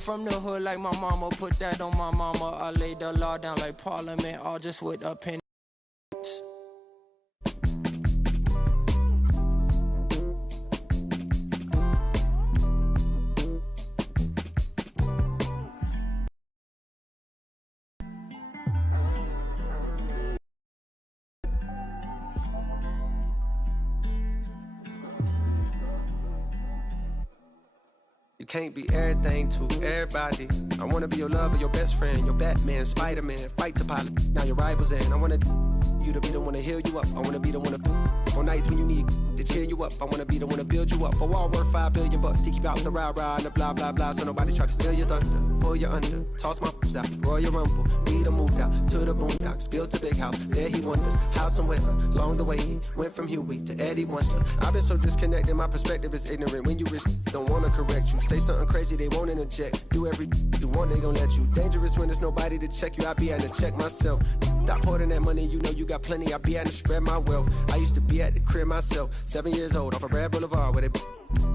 from the hood like my mama, put that on my mama. I laid the law down like Parliament, all just with a pen. You can't be everything to everybody. I wanna be your lover, your best friend, your Batman, Spider-Man, fight to pilot, now your rivals in. I wanna you to be the one to heal you up. I wanna be the one to on nights when you need to cheer you up. I wanna be the one to build you up. A wall worth $5 billion to keep out the rah-rah and the blah, blah, blah. So nobody try to steal your thunder, pull you under, toss my out, Royal Rumble. We done moved out to the boondocks, built a big house. There he wonders how some weather. Along the way he went from Huey to Eddie Munster. I've been so disconnected, my perspective is ignorant. When you rich, don't wanna correct you. Say something crazy, they won't interject. Do every you want, they gon' let you. Dangerous when there's nobody to check you. I be having to check myself. Stop hoarding that money, you know you got plenty. I be having to spread my wealth. I used to be at the crib myself, 7 years old, off a Brad Boulevard where they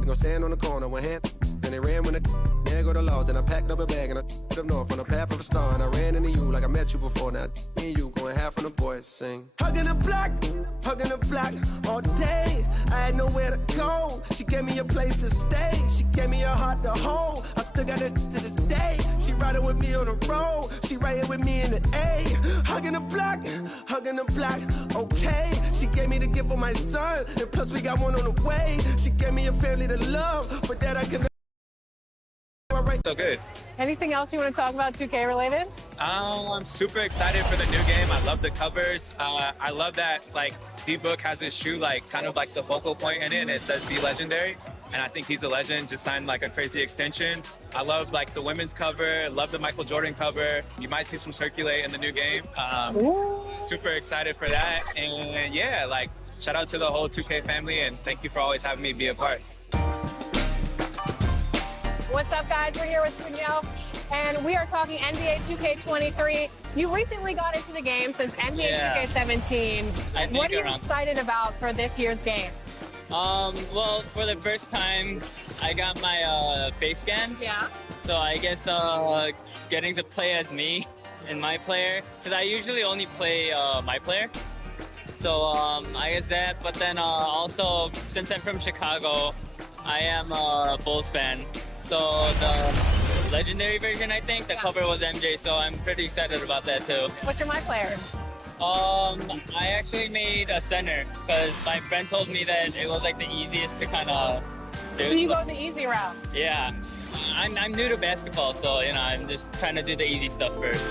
gon' stand on the corner, one hand. Then they ran when there go the laws. And I packed up a bag and I put up north on the path of a star. And I ran into you like I met you before. Now me and you going half on the boys sing. Hugging the block all day. I had nowhere to go. She gave me a place to stay. She gave me a heart to hold. I still got it to this day. She riding with me on the road. She right here with me in the A. Hugging the block, okay. She gave me the gift for my son. And plus we got one on the way. She gave me a family to love. But that I can. So good. Anything else you want to talk about 2K related? I'm super excited for the new game. I love the covers. I love that like D-Book has his shoe like kind of like the focal point in it, and it says "Be Legendary." And I think he's a legend. Just signed like a crazy extension. I love like the women's cover. Love the Michael Jordan cover. You might see some circulate in the new game. Super excited for that. And yeah, like shout out to the whole 2K family, and thank you for always having me be a part. What's up, guys? We're here with Danielle, and we are talking NBA 2K23. You recently got into the game since NBA 2K17. What are you excited about for this year's game? Well, for the first time, I got my face scan. Yeah. So I guess getting to play as me and my player, because I usually only play my player. So I guess that, but then also, since I'm from Chicago, I am a Bulls fan. So the legendary version, I think, the cover was MJ, so I'm pretty excited about that too. What's your my player? I actually made a center because my friend told me that it was like the easiest to kind of do. So you go the easy route? Yeah. I'm new to basketball, so you know, I'm just trying to do the easy stuff first.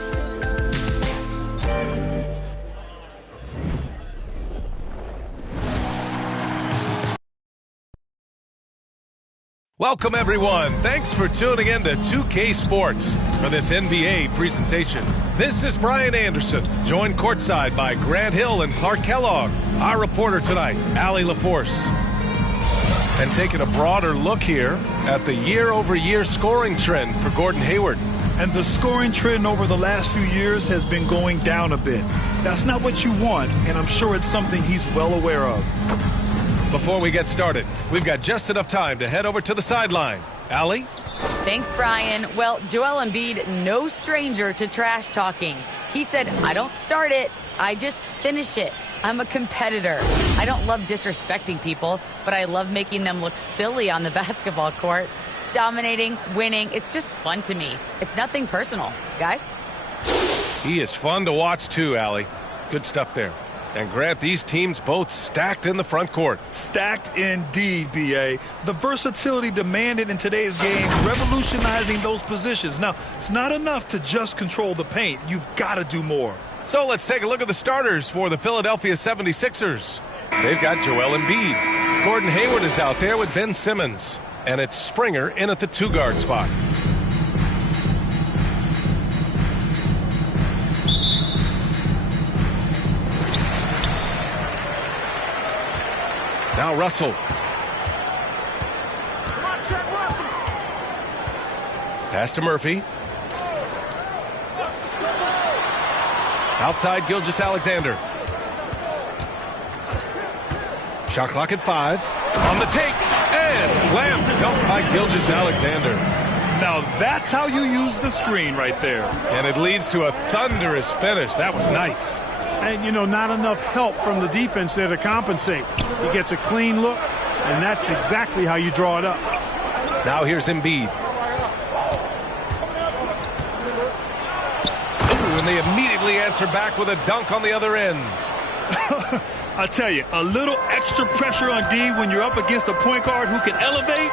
Welcome, everyone. Thanks for tuning in to 2K Sports for this NBA presentation. This is Brian Anderson, joined courtside by Grant Hill and Clark Kellogg. Our reporter tonight, Allie LaForce. And taking a broader look here at the year-over-year scoring trend for Gordon Hayward. And the scoring trend over the last few years has been going down a bit. That's not what you want, and I'm sure it's something he's well aware of. Before we get started, we've got just enough time to head over to the sideline. Allie? Thanks, Brian. Well, Joel Embiid, no stranger to trash talking. He said, I don't start it, I just finish it. I'm a competitor. I don't love disrespecting people, but I love making them look silly on the basketball court. Dominating, winning, it's just fun to me. It's nothing personal. Guys? He is fun to watch too, Allie. Good stuff there. And Grant, these teams both stacked in the front court. Stacked indeed, B.A. The versatility demanded in today's game, revolutionizing those positions. Now, it's not enough to just control the paint. You've got to do more. So let's take a look at the starters for the Philadelphia 76ers. They've got Joel Embiid. Gordon Hayward is out there with Ben Simmons. And it's Springer in at the two-guard spot. Now Russell. Pass to Murphy. Outside Gilgeous-Alexander. Shot clock at 5. On the take. And slammed dunk by Gilgeous-Alexander. Now that's how you use the screen right there. And it leads to a thunderous finish. That was nice. And, you know, not enough help from the defense there to compensate. He gets a clean look, and that's exactly how you draw it up. Now here's Embiid. Ooh, and they immediately answer back with a dunk on the other end. I tell you, a little extra pressure on D when you're up against a point guard who can elevate.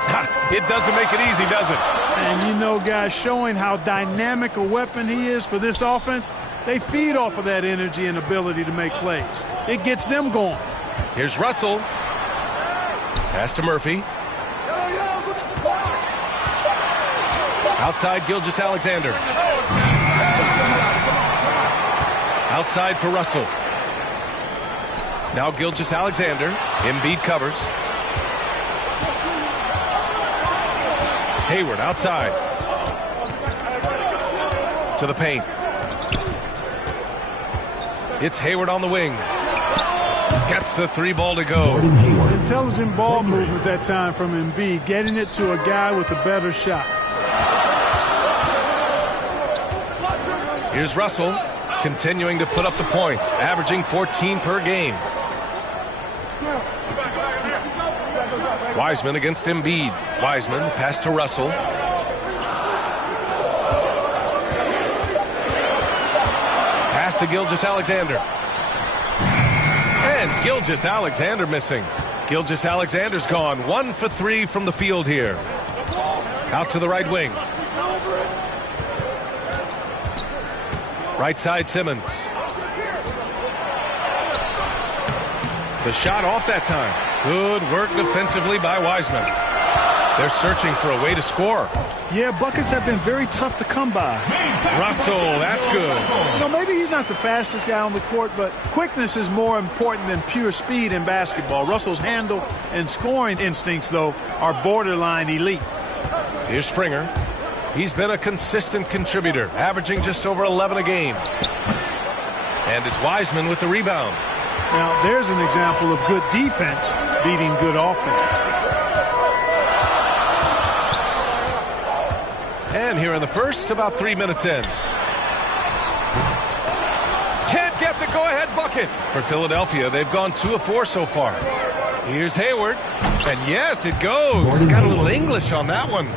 It doesn't make it easy, does it? And, you know, guys, showing how dynamic a weapon he is for this offense, they feed off of that energy and ability to make plays. It gets them going. Here's Russell. Pass to Murphy. Outside Gilgeous-Alexander. Outside for Russell. Now Gilgeous-Alexander. Embiid covers. Hayward outside. To the paint. It's Hayward on the wing. Gets the three ball to go. Intelligent ball movement that time from Embiid, getting it to a guy with a better shot. Here's Russell, continuing to put up the points, averaging 14 per game. Wiseman against Embiid. Wiseman, pass to Russell. Pass to Gilgeous-Alexander. And Gilgeous-Alexander missing. Gilgeous-Alexander's gone 1 for 3 from the field here. Out to the right wing. Right side Simmons. The shot off that time. Good work defensively by Wiseman. They're searching for a way to score. Yeah, buckets have been very tough to come by. Russell, that's good. You know, maybe he's not the fastest guy on the court, but quickness is more important than pure speed in basketball. Russell's handle and scoring instincts, though, are borderline elite. Here's Springer. He's been a consistent contributor, averaging just over 11 a game. And it's Wiseman with the rebound. Now, there's an example of good defense beating good offense. And here in the first, about 3 minutes in. Can't get the go-ahead bucket. For Philadelphia, they've gone 2 of 4 so far. Here's Hayward. And yes, it goes. Got a little English on that one.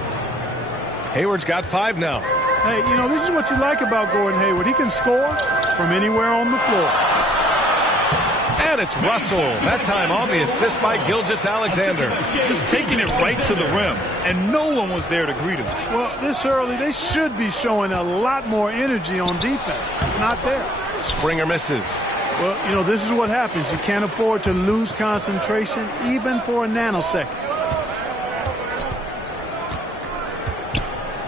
Hayward's got 5 now. Hey, you know, this is what you like about Gordon Hayward. He can score from anywhere on the floor. And it's Russell, that time on the assist by Gilgeous-Alexander. Just taking it right to the rim, and no one was there to greet him. Well, this early, they should be showing a lot more energy on defense. It's not there. Springer misses. Well, you know, this is what happens. You can't afford to lose concentration even for a nanosecond.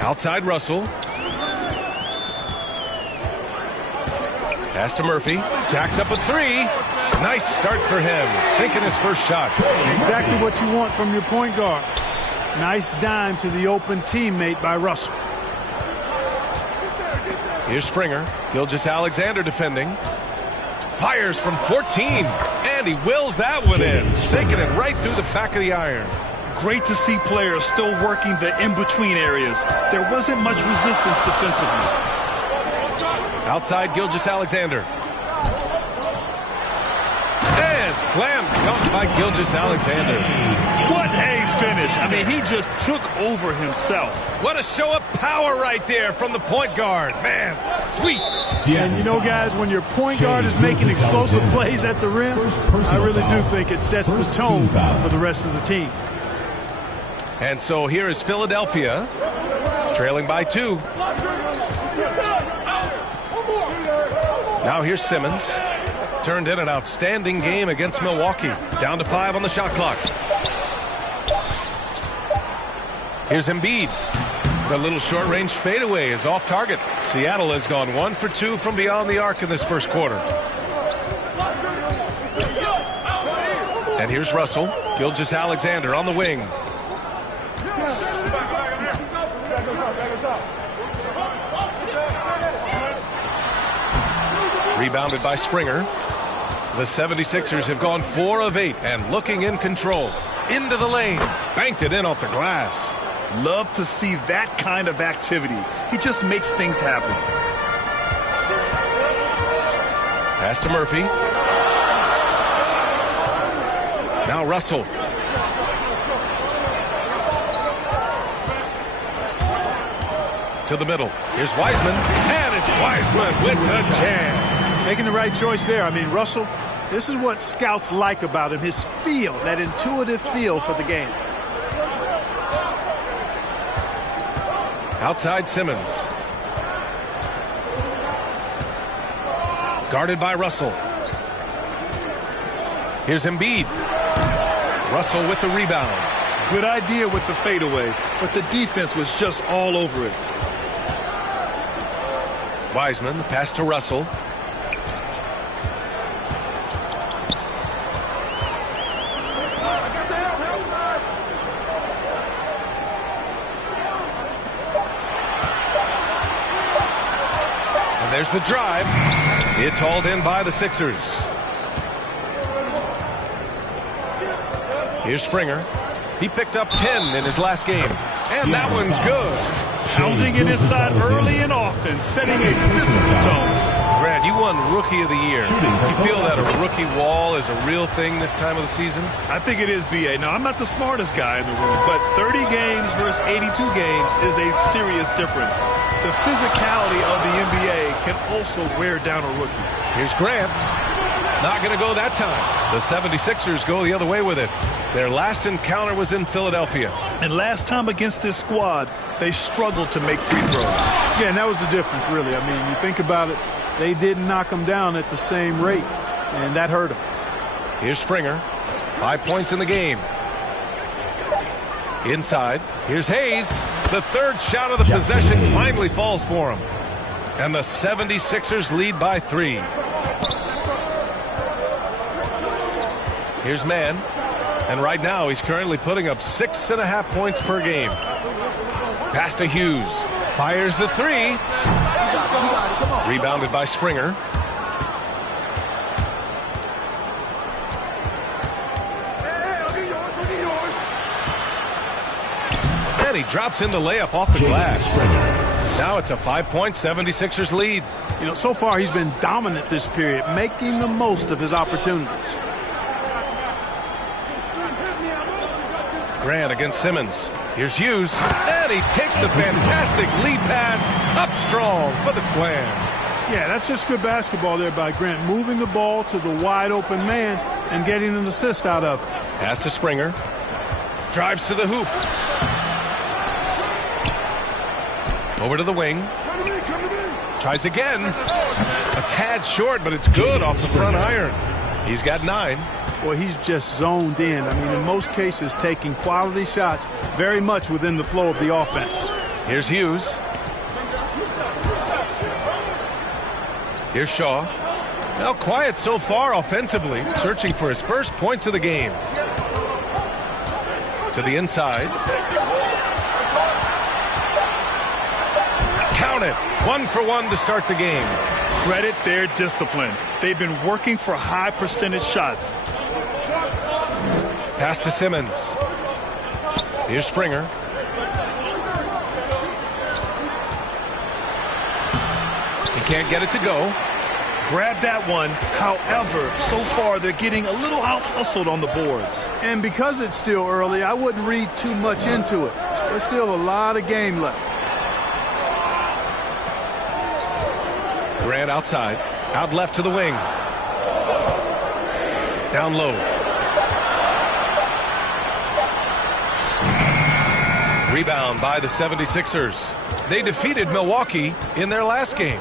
Outside Russell. Pass to Murphy. Jacks up a 3. Nice start for him. Sinking his first shot. Exactly what you want from your point guard. Nice dime to the open teammate by Russell. Here's Springer. Gilgeous-Alexander defending. Fires from 14. And he wills that one in. Sinking it right through the back of the iron. Great to see players still working the in-between areas. There wasn't much resistance defensively. Outside Gilgeous-Alexander. And slam dunked by Gilgeous-Alexander. What a finish. I mean, he just took over himself. What a show of power right there from the point guard. Man, sweet. And you know, guys, when your point guard is making explosive plays at the rim, I really do think it sets the tone for the rest of the team. And so here is Philadelphia, trailing by 2. Now here's Simmons. Turned in an outstanding game against Milwaukee. Down to 5 on the shot clock. Here's Embiid. The little short-range fadeaway is off target. Seattle has gone 1 for 2 from beyond the arc in this first quarter. And here's Russell. Gilgeous-Alexander on the wing. Rebounded by Springer. The 76ers have gone 4 of 8 and looking in control. Into the lane. Banked it in off the glass. Love to see that kind of activity. He just makes things happen. Pass to Murphy. Now Russell. To the middle. Here's Wiseman. And it's Wiseman with the jam. Making the right choice there. I mean, Russell, this is what scouts like about him. His feel, that intuitive feel for the game. Outside Simmons. Guarded by Russell. Here's Embiid. Russell with the rebound. Good idea with the fadeaway, but the defense was just all over it. Wiseman, the pass to Russell. And there's the drive. It's hauled in by the Sixers. Here's Springer. He picked up 10 in his last game. And that one's good. Pounding it inside early and often, setting a physical tone. Grant, you won Rookie of the Year. You feel that a rookie wall is a real thing this time of the season? I think it is, B.A. Now, I'm not the smartest guy in the room, but 30 games versus 82 games is a serious difference. The physicality of the NBA can also wear down a rookie. Here's Grant. Not going to go that time. The 76ers go the other way with it. Their last encounter was in Philadelphia. And last time against this squad, they struggled to make free throws. Yeah, and that was the difference, really. I mean, you think about it, they didn't knock them down at the same rate, and that hurt them. Here's Springer. 5 points in the game. Inside. Here's Hayes. The third shot of the possession finally falls for him. And the 76ers lead by 3. Here's Mann. And right now he's currently putting up 6.5 points per game. Pass to Hughes. Fires the 3. Rebounded by Springer. And he drops in the layup off the glass. Now it's a 5-point 76ers lead. You know, so far he's been dominant this period, making the most of his opportunities. Grant against Simmons. Here's Hughes. And he takes the fantastic lead pass up strong for the slam. Yeah, that's just good basketball there by Grant, moving the ball to the wide open man and getting an assist out of it. Pass to Springer. Drives to the hoop. Over to the wing. Tries again. A tad short, but it's good off the front iron. He's got 9. Boy, he's just zoned in. I mean, in most cases, taking quality shots very much within the flow of the offense. Here's Hughes. Here's Shaw. Now quiet so far offensively, searching for his first points of the game. To the inside. Count it. 1 for 1 to start the game. Credit their discipline. They've been working for high percentage shots. Pass to Simmons. Here's Springer. He can't get it to go. Grab that one. However, so far they're getting a little out-hustled on the boards. And because it's still early, I wouldn't read too much into it. There's still a lot of game left. Grant outside. Out left to the wing. Down low. Rebound by the 76ers. They defeated Milwaukee in their last game.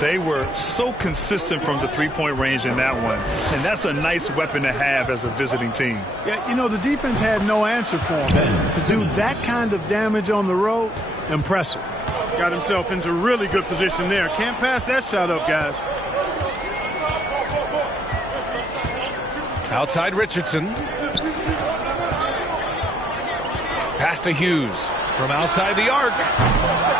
They were so consistent from the three-point range in that one. And that's a nice weapon to have as a visiting team. Yeah, you know, the defense had no answer for him. To do that kind of damage on the road, impressive. Got himself into really good position there. Can't pass that shot up, guys. Outside Richardson. Pass to Hughes from outside the arc.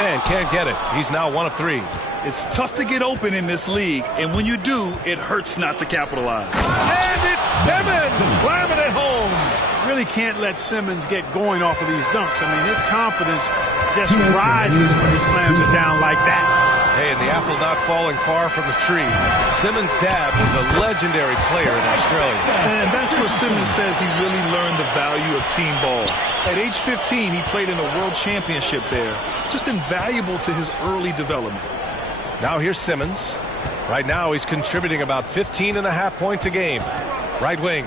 And can't get it. He's now 1 of 3. It's tough to get open in this league, and when you do, it hurts not to capitalize. And it's Simmons slamming it home. really can't let Simmons get going off of these dunks. I mean, his confidence just rises when he slams it down like that. Hey, and the apple not falling far from the tree. Simmons' dad was a legendary player in Australia. And that's where Simmons says he really learned the value of team ball. At age 15, he played in a world championship there. Just invaluable to his early development. Now here's Simmons. Right now he's contributing about 15.5 points a game. Right wing.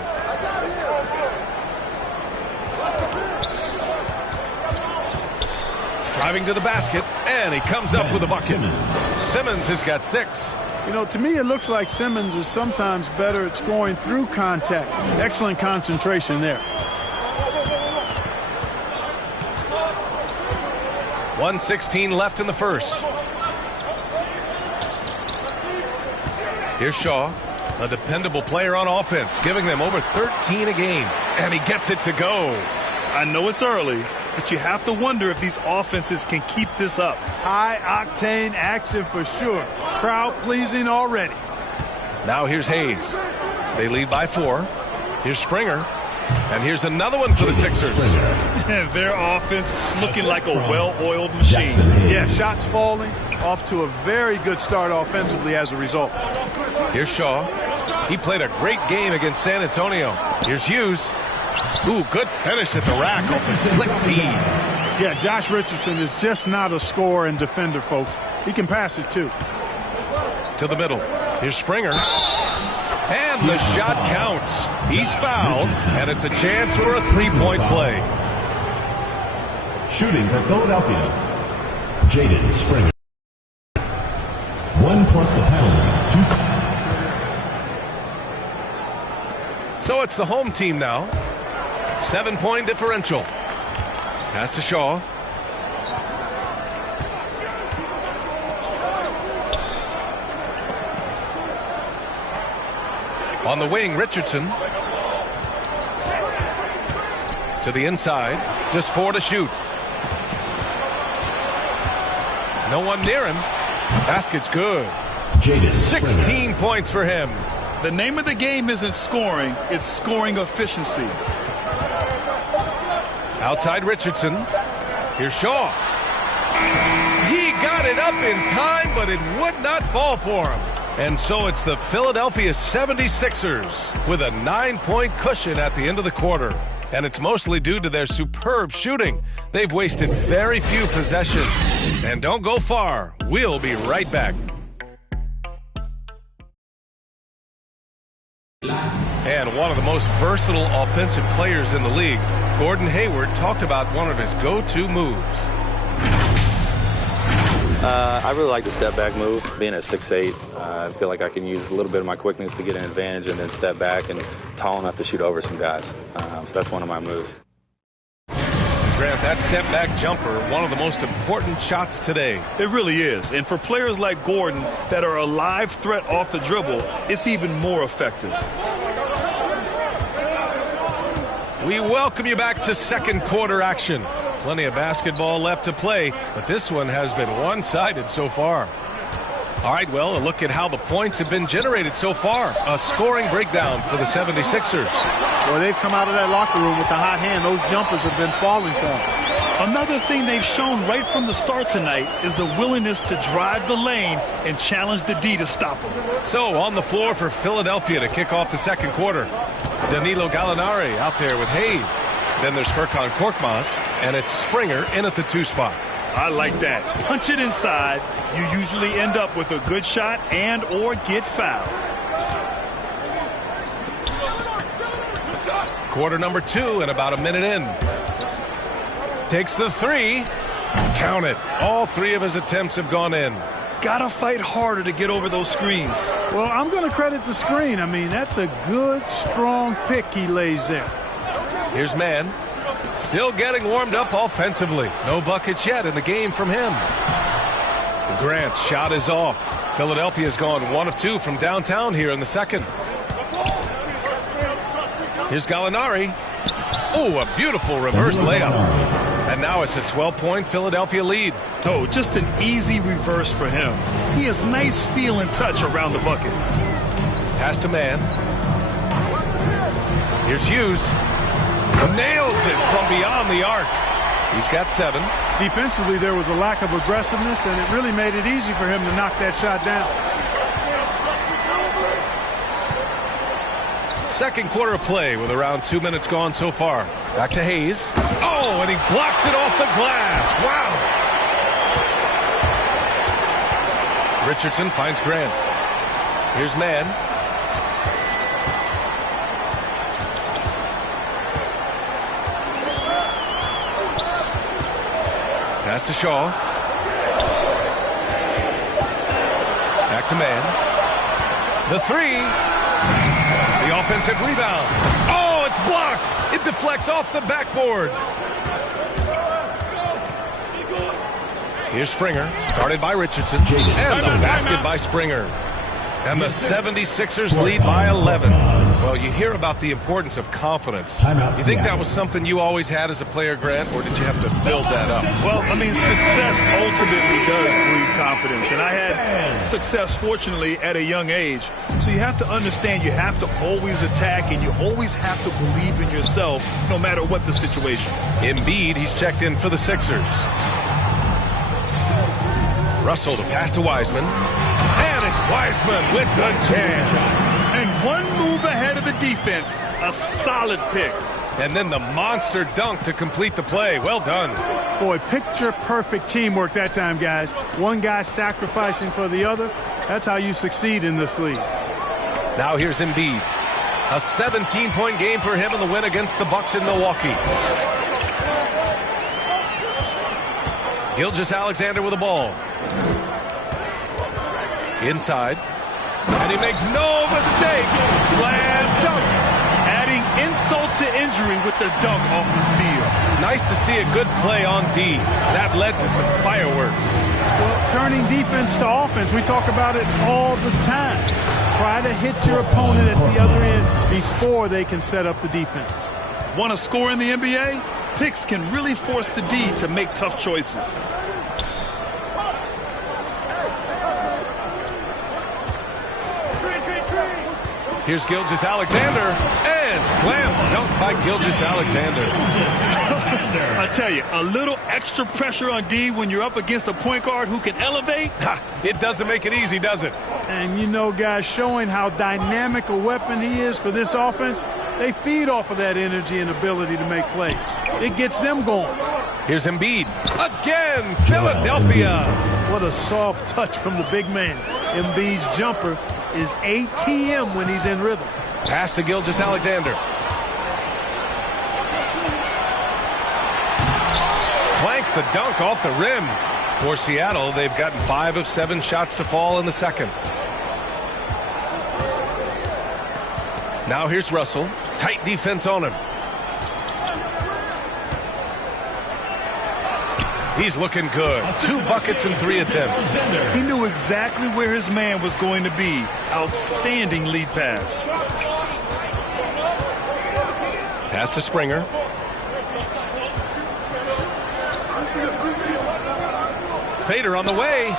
Driving to the basket, and he comes up with a bucket. Simmons has got 6. You know, to me, it looks like Simmons is sometimes better at scoring through contact. Excellent concentration there. 1:16 left in the first. Here's Shaw, a dependable player on offense, giving them over 13 a game, and he gets it to go. I know it's early, but you have to wonder if these offenses can keep this up. High-octane action for sure. Crowd-pleasing already. Now here's Hayes. They lead by 4. Here's Springer. And here's another one for the Sixers. Their offense looking like a well-oiled machine. Yeah, shots falling. Off to a very good start offensively as a result. Here's Shaw. He played a great game against San Antonio. Here's Hughes. Ooh, good finish at the rack off a slick feed. Yeah, Josh Richardson is just not a scorer and defender, folks. He can pass it, too. To the middle. Here's Springer. And the shot counts. He's fouled, and it's a chance for a three-point play. Shooting for Philadelphia, Jaden Springer. 1 plus the penalty. 2. So it's the home team now. 7-point differential. Pass to Shaw. On the wing, Richardson. To the inside. Just 4 to shoot. No one near him. Basket's good. 16 points for him. The name of the game isn't scoring, it's scoring efficiency. Outside Richardson. Here's Shaw. He got it up in time, but it would not fall for him. And so it's the Philadelphia 76ers with a 9-point cushion at the end of the quarter. And it's mostly due to their superb shooting. They've wasted very few possessions. And don't go far. We'll be right back. And one of the most versatile offensive players in the league, Gordon Hayward, talked about one of his go-to moves. I really like the step-back move. Being at 6'8", I feel like I can use a little bit of my quickness to get an advantage and then step back and tall enough to shoot over some guys. So that's one of my moves. Grant, that step-back jumper, one of the most important shots today. It really is. And for players like Gordon that are a live threat off the dribble, it's even more effective. We welcome you back to second quarter action. Plenty of basketball left to play, but this one has been one-sided so far. All right, well, a look at how the points have been generated so far. A scoring breakdown for the 76ers. Well, they've come out of that locker room with the hot hand. Those jumpers have been falling for them. Another thing they've shown right from the start tonight is the willingness to drive the lane and challenge the D to stop them. So on the floor for Philadelphia to kick off the second quarter. Danilo Gallinari out there with Hayes. Then there's Furkan Korkmaz, and it's Springer in at the 2 spot. I like that. Punch it inside. You usually end up with a good shot and or get fouled. Quarter number 2 and about a minute in. Takes the 3. Count it. All 3 of his attempts have gone in. Gotta fight harder to get over those screens. Well, I'm going to credit the screen. I mean, that's a good, strong pick he lays there. Here's Mann. Still getting warmed up offensively. No buckets yet in the game from him. Grant's shot is off. Philadelphia's gone 1 of 2 from downtown here in the second. Here's Gallinari. Oh, a beautiful reverse layup. And now it's a 12-point Philadelphia lead. Oh, just an easy reverse for him. He has nice feel and touch around the bucket. Pass to Mann. Here's Hughes. Nails it from beyond the arc. He's got 7. Defensively, there was a lack of aggressiveness, and it really made it easy for him to knock that shot down. Second quarter of play with around 2 minutes gone so far. Back to Hayes. Oh, and he blocks it off the glass. Wow. Richardson finds Grant. Here's Mann. Pass to Shaw. Back to Mann. The 3. The offensive rebound. Oh, it's blocked. It deflects off the backboard. Here's Springer, guarded by Richardson. And the basket by Springer. And the 76ers lead by 11. Well, you hear about the importance of confidence. You think that was something you always had as a player, Grant, or did you have to build that up? Well, I mean, success ultimately does breed confidence. And I had success, fortunately, at a young age. So you have to understand you have to always attack, and you always have to believe in yourself, no matter what the situation. Embiid, he's checked in for the Sixers. Russell to pass to Wiseman. And it's Wiseman with the jam. And one move ahead of the defense. A solid pick. And then the monster dunk to complete the play. Well done. Boy, picture-perfect teamwork that time, guys. One guy sacrificing for the other. That's how you succeed in this league. Now here's Embiid. A 17-point game for him in the win against the Bucks in Milwaukee. Gilgeous-Alexander with the ball. Inside. And he makes no mistake. Slam dunk. Adding insult to injury with the dunk off the steal. Nice to see a good play on D. That led to some fireworks. Well, turning defense to offense, we talk about it all the time. Try to hit your opponent at the other end before they can set up the defense. Want to score in the NBA? Picks can really force the D to make tough choices. Here's Gilgeous-Alexander, and slam dunk by Gilgeous-Alexander. I tell you, a little extra pressure on D when you're up against a point guard who can elevate. It doesn't make it easy, does it? And you know, guys, showing how dynamic a weapon he is for this offense, they feed off of that energy and ability to make plays. It gets them going. Here's Embiid. Again, Philadelphia. What a soft touch from the big man. Embiid's jumper is ATM when he's in rhythm. Pass to Gilgeous-Alexander. Clanks the dunk off the rim. For Seattle, they've gotten 5 of 7 shots to fall in the second. Now here's Russell. Tight defense on him. He's looking good. 2 buckets and 3 attempts. He knew exactly where his man was going to be. Outstanding lead pass. Pass to Springer. Fader on the way.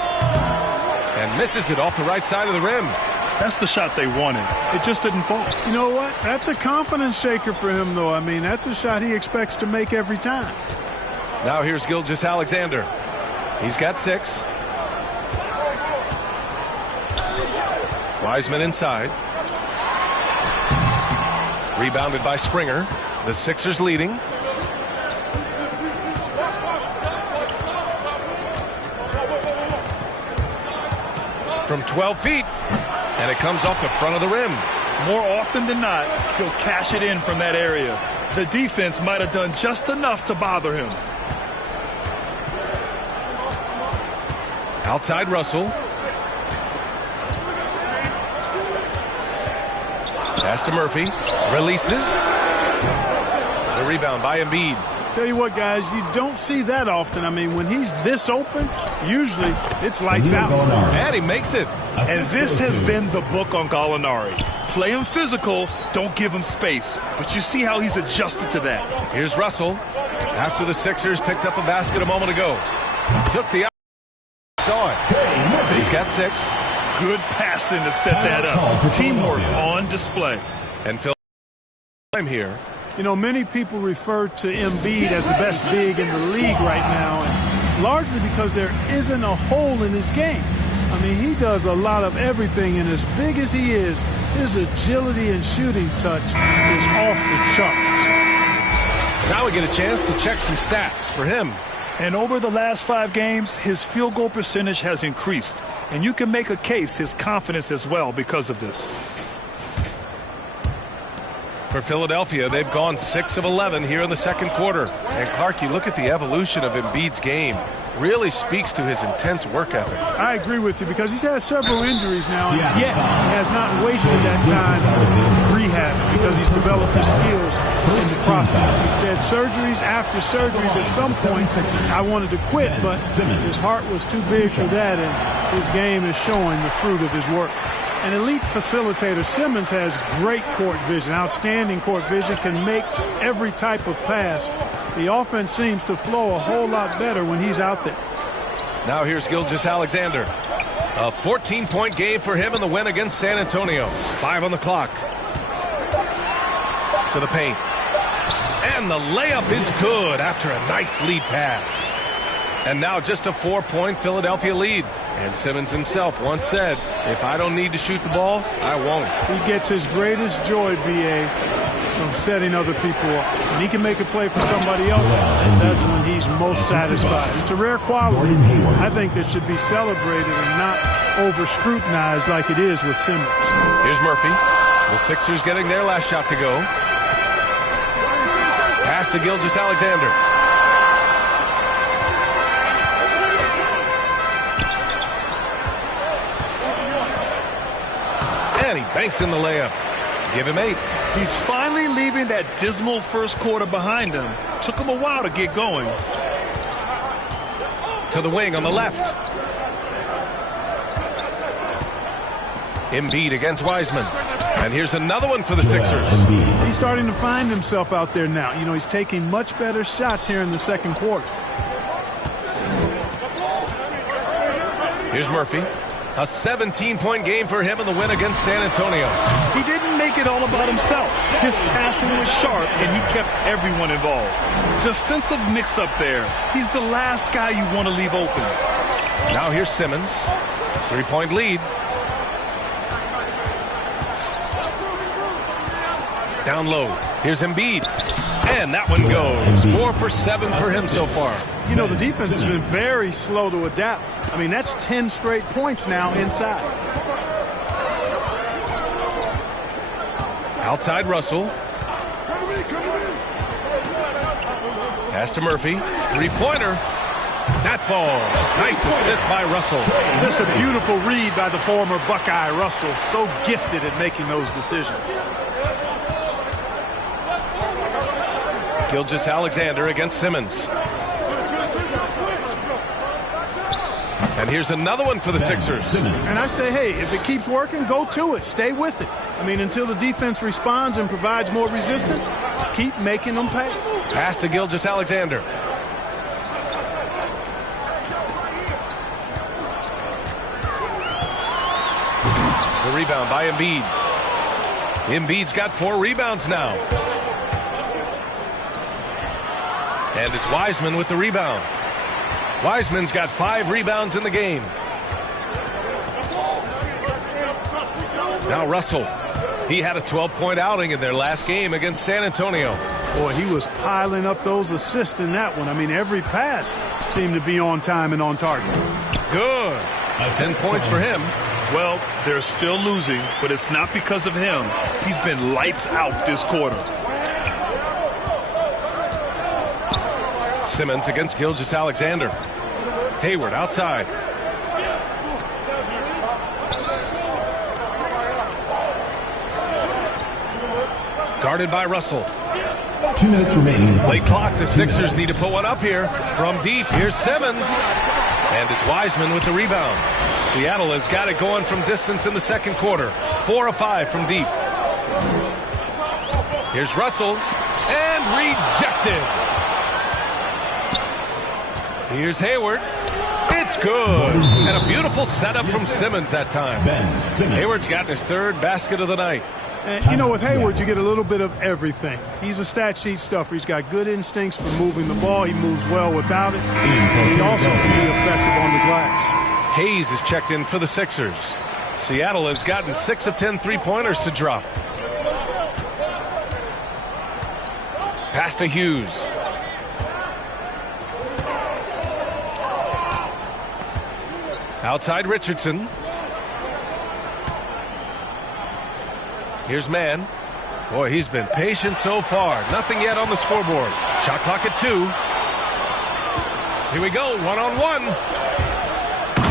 And misses it off the right side of the rim. That's the shot they wanted. It just didn't fall. You know what? That's a confidence shaker for him, though. I mean, that's a shot he expects to make every time. Now here's Gilgeous-Alexander. He's got 6. Wiseman inside. Rebounded by Springer. The Sixers leading. From 12 feet. And it comes off the front of the rim. More often than not, he'll cash it in from that area. The defense might have done just enough to bother him. Outside Russell. Pass to Murphy. Releases. The rebound by Embiid. Tell you what, guys, you don't see that often. I mean, when he's this open, usually it's lights out. And he makes it. And this has been the book on Gallinari. Play him physical, don't give him space. But you see how he's adjusted to that. Here's Russell. After the Sixers picked up a basket a moment ago. Took the saw it. He's got 6. Good passing to set that up. Teamwork on display. And Phil, I'm here. You know, many people refer to Embiid as the best big in the league right now, and largely because there isn't a hole in his game. I mean, he does a lot of everything, and as big as he is, his agility and shooting touch is off the charts. Now we get a chance to check some stats for him. And over the last 5 games, his field goal percentage has increased. And you can make a case his confidence as well because of this. For Philadelphia, they've gone 6 of 11 here in the second quarter. And Clark, you look at the evolution of Embiid's game. Really speaks to his intense work ethic. I agree with you because he's had several injuries now, and yet he has not wasted that time rehabbing because he's developed his skills in the process. He said surgeries after surgeries at some point, I wanted to quit, but his heart was too big for that, and his game is showing the fruit of his work. An elite facilitator, Simmons has great court vision, outstanding court vision, can make every type of pass. The offense seems to flow a whole lot better when he's out there. Now here's Gilgeous-Alexander. A 14-point game for him in the win against San Antonio. 5 on the clock. To the paint. And the layup is good after a nice lead pass. And now just a 4-point Philadelphia lead. And Simmons himself once said, if I don't need to shoot the ball, I won't. He gets his greatest joy, B.A., from setting other people up. When he can make a play for somebody else, that's when he's most satisfied. It's a rare quality. I think that should be celebrated and not over-scrutinized like it is with Simmons. Here's Murphy. The Sixers getting their last shot to go. Pass to Gilgeous-Alexander. And he banks in the layup. Give him 8. He's finally leaving that dismal first quarter behind him. Took him a while to get going. To the wing on the left. Embiid against Wiseman. And here's another one for the Sixers. He's starting to find himself out there now. You know, he's taking much better shots here in the second quarter. Here's Murphy. A 17-point game for him in the win against San Antonio. He didn't make it all about himself. His passing was sharp, and he kept everyone involved. Defensive mix-up there. He's the last guy you want to leave open. Now here's Simmons. 3-point lead. Down low. Here's Embiid. And that one goes. 4 for 7 for him so far. You know, the defense has been very slow to adapt. I mean, that's 10 straight points now inside. Outside Russell. Pass to Murphy. 3-pointer. That falls. Nice assist by Russell. Just a beautiful read by the former Buckeye Russell. So gifted at making those decisions. Gilgeous-Alexander against Simmons. And here's another one for the Sixers. And I say, hey, if it keeps working, go to it. Stay with it. I mean, until the defense responds and provides more resistance, keep making them pay. Pass to Gilgeous-Alexander. The rebound by Embiid. Embiid's got 4 rebounds now. And it's Wiseman with the rebound. Wiseman's got 5 rebounds in the game. Now Russell. He had a 12-point outing in their last game against San Antonio. Boy, he was piling up those assists in that one. I mean, every pass seemed to be on time and on target. Good. 10 points for him. Well, they're still losing, but it's not because of him. He's been lights out this quarter. Simmons against Gilgeous-Alexander. Hayward outside. Guarded by Russell. 2 minutes remaining. Late clock. The Sixers need to put one up here. From deep, here's Simmons. And it's Wiseman with the rebound. Seattle has got it going from distance in the second quarter. 4 of 5 from deep. Here's Russell. And rejected. Here's Hayward. It's good. And a beautiful setup from Simmons that time. Hayward's gotten his 3rd basket of the night. And, you know, with Hayward, you get a little bit of everything. He's a stat sheet stuffer. He's got good instincts for moving the ball. He moves well without it. And he also can be effective on the glass. Hayes is checked in for the Sixers. Seattle has gotten 6 of 10 three-pointers to drop. Pass to Hughes. Outside Richardson. Here's Mann. Boy, he's been patient so far. Nothing yet on the scoreboard. Shot clock at 2. Here we go, one-on-one.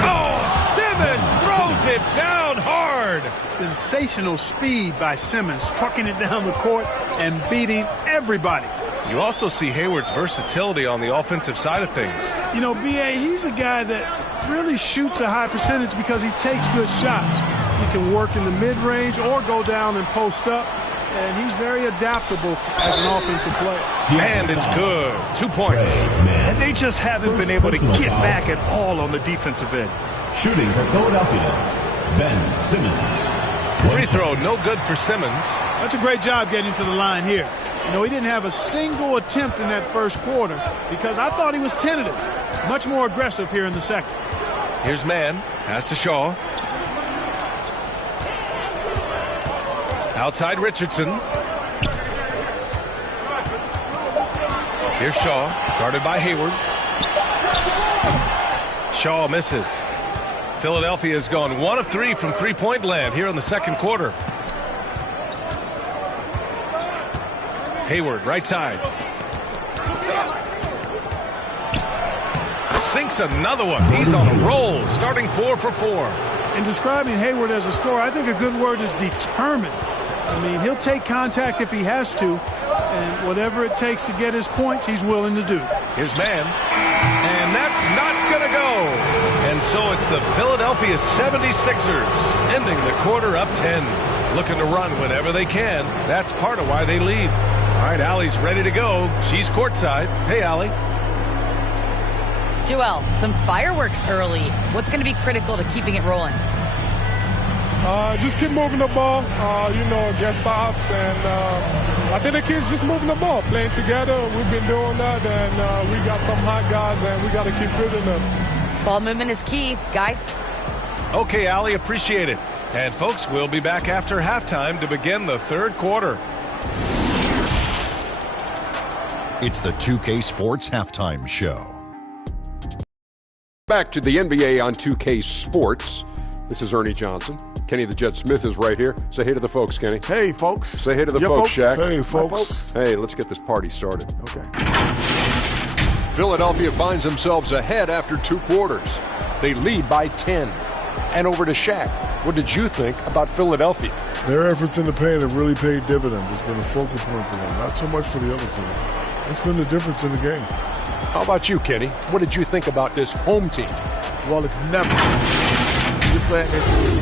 Oh, Simmons throws it down hard. Sensational speed by Simmons, trucking it down the court and beating everybody. You also see Hayward's versatility on the offensive side of things. You know, B.A., he's a guy that really shoots a high percentage because he takes good shots. He can work in the mid-range or go down and post up, and he's very adaptable as an offensive player. And it's good. 2 points. And they just haven't been able to get back at all on the defensive end. Shooting for Philadelphia, Ben Simmons. Free throw, no good for Simmons. That's a great job getting to the line here. You know, he didn't have a single attempt in that first quarter because I thought he was tentative. Much more aggressive here in the second. Here's Mann. Pass to Shaw. Outside Richardson. Here's Shaw. Guarded by Hayward. Shaw misses. Philadelphia has gone 1 of 3 from three-point land here in the second quarter. Hayward, right side. Sinks another one. He's on a roll, starting 4 for 4. In describing Hayward as a scorer, I think a good word is determined. I mean, he'll take contact if he has to, and whatever it takes to get his points, he's willing to do. Here's Mann, and that's not going to go. And so it's the Philadelphia 76ers ending the quarter up 10. Looking to run whenever they can. That's part of why they lead. All right, Allie's ready to go. She's courtside. Hey, Allie. Joel, some fireworks early. What's going to be critical to keeping it rolling? Just keep moving the ball, get stops, and I think the kids just moving the ball, playing together. We've been doing that, and we got some hot guys, and we got to keep building them. Ball movement is key, guys. Okay, Allie, appreciate it. And, folks, we'll be back after halftime to begin the third quarter. It's the 2K Sports Halftime Show. Back to the NBA on 2K Sports. This is Ernie Johnson. Kenny the Jet Smith is right here. Say hey to the folks, Kenny. Hey, folks. Say hey to the folks, Shaq. Hey, folks. Hey, let's get this party started. Okay. Philadelphia finds themselves ahead after 2 quarters. They lead by 10. And over to Shaq. What did you think about Philadelphia? Their efforts in the paint have really paid dividends. It's been a focal point for them, not so much for the other team. That's been the difference in the game. How about you, Kenny? What did you think about this home team? Well, it's never. You're playing this team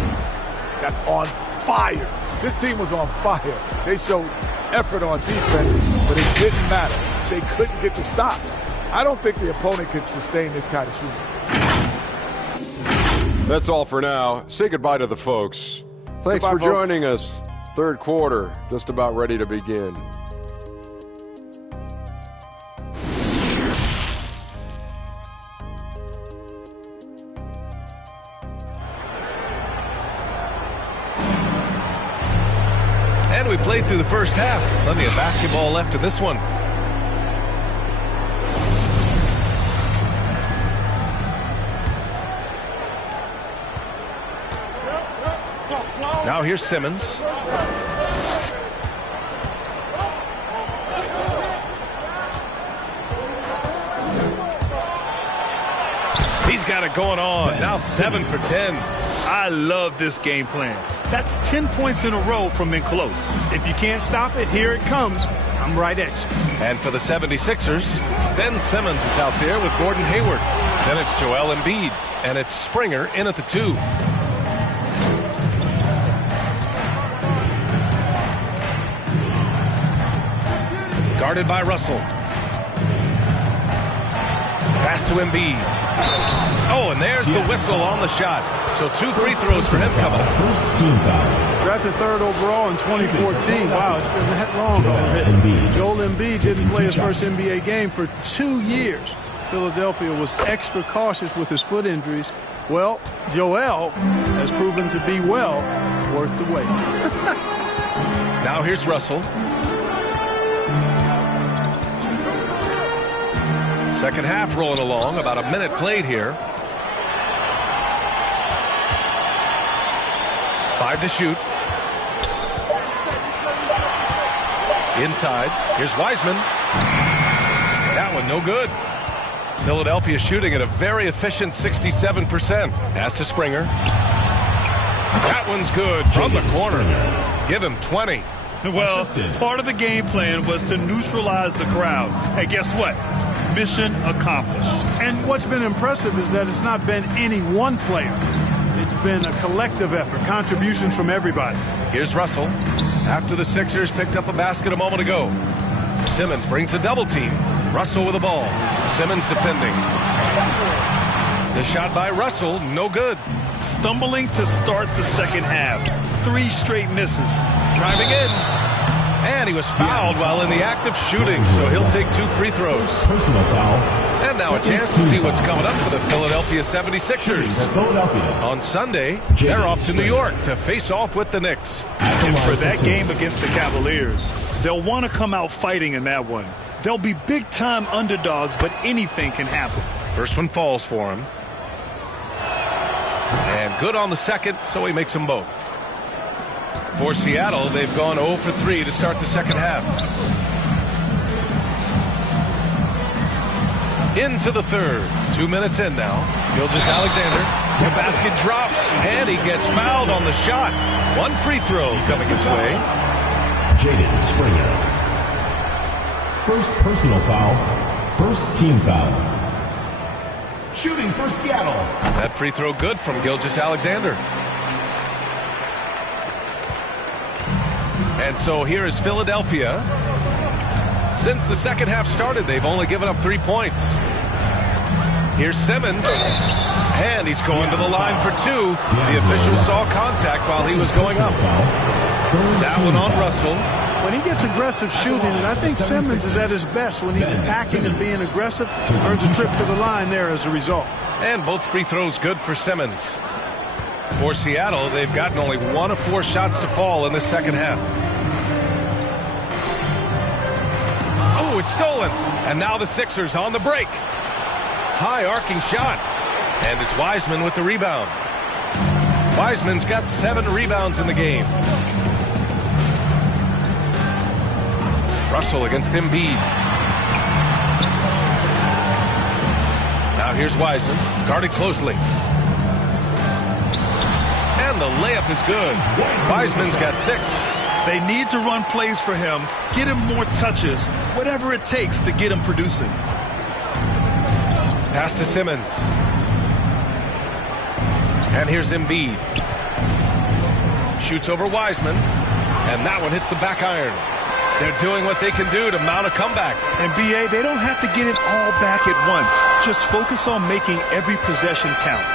that's on fire. This team was on fire. They showed effort on defense, but it didn't matter. They couldn't get the stops. I don't think the opponent could sustain this kind of shooting. That's all for now. Say goodbye to the folks. Thanks for joining us. Third quarter, just about ready to begin. And we played through the first half. Plenty of basketball left in this one. Now here's Simmons. He's got it going on. Now 7 for 10. I love this game plan. That's 10 points in a row from in close. If you can't stop it, here it comes. I'm right at you. And for the 76ers, Ben Simmons is out there with Gordon Hayward. Then it's Joel Embiid. And it's Springer in at the 2. Guarded by Russell. Pass to Embiid. Oh, and there's the whistle on the shot. So 2 free throws for him coming up. First team foul. Drafted 3rd overall in 2014. Wow, it's been that long already. Joel Embiid didn't play his first NBA game for 2 years. Philadelphia was extra cautious with his foot injuries. Well, Joel has proven to be well worth the wait. Now here's Russell. Second half rolling along. About a minute played here. 5 to shoot. Inside. Here's Wiseman. That one no good. Philadelphia shooting at a very efficient 67%. Pass to Springer. That one's good from the corner. Give him 20. Well, part of the game plan was to neutralize the crowd. And guess what? Mission accomplished. And what's been impressive is that it's not been any one player. It's been a collective effort, contributions from everybody. Here's Russell. After the Sixers picked up a basket a moment ago. Simmons brings a double team. Russell with the ball. Simmons defending. The shot by Russell, no good. Stumbling to start the second half. 3 straight misses. Driving in. And he was fouled while in the act of shooting, so he'll take 2 free throws. Personal foul. And now a chance to see what's coming up for the Philadelphia 76ers. On Sunday, they're off to New York to face off with the Knicks. And for that game against the Cavaliers, they'll want to come out fighting in that one. They'll be big-time underdogs, but anything can happen. First one falls for him. And good on the second, so he makes them both. For Seattle, they've gone 0 for 3 to start the second half. Into the third. 2 minutes in now. Gilgeous-Alexander. The basket drops, and he gets fouled on the shot. 1 free throw coming his way. Jaden Springer. First personal foul. First team foul. Shooting for Seattle. That free throw good from Gilgeous-Alexander. And so here is Philadelphia. Since the second half started, they've only given up 3 points. Here's Simmons. And he's going to the line for 2. The official saw contact while he was going up. That one on Russell. When he gets aggressive shooting, and I think Simmons is at his best when he's attacking and being aggressive, earns a trip to the line there as a result. And both free throws good for Simmons. For Seattle, they've gotten only 1 of 4 shots to fall in the second half. Oh, it's stolen. And now the Sixers on the break. High arcing shot. And it's Wiseman with the rebound. Wiseman's got 7 rebounds in the game. Russell against Embiid. Now here's Wiseman, guarded closely. And the layup is good. Wiseman's got 6. They need to run plays for him, get him more touches, whatever it takes to get him producing. Pass to Simmons. And here's Embiid. Shoots over Wiseman. And that one hits the back iron. They're doing what they can do to mount a comeback. And B.A., they don't have to get it all back at once. Just focus on making every possession count.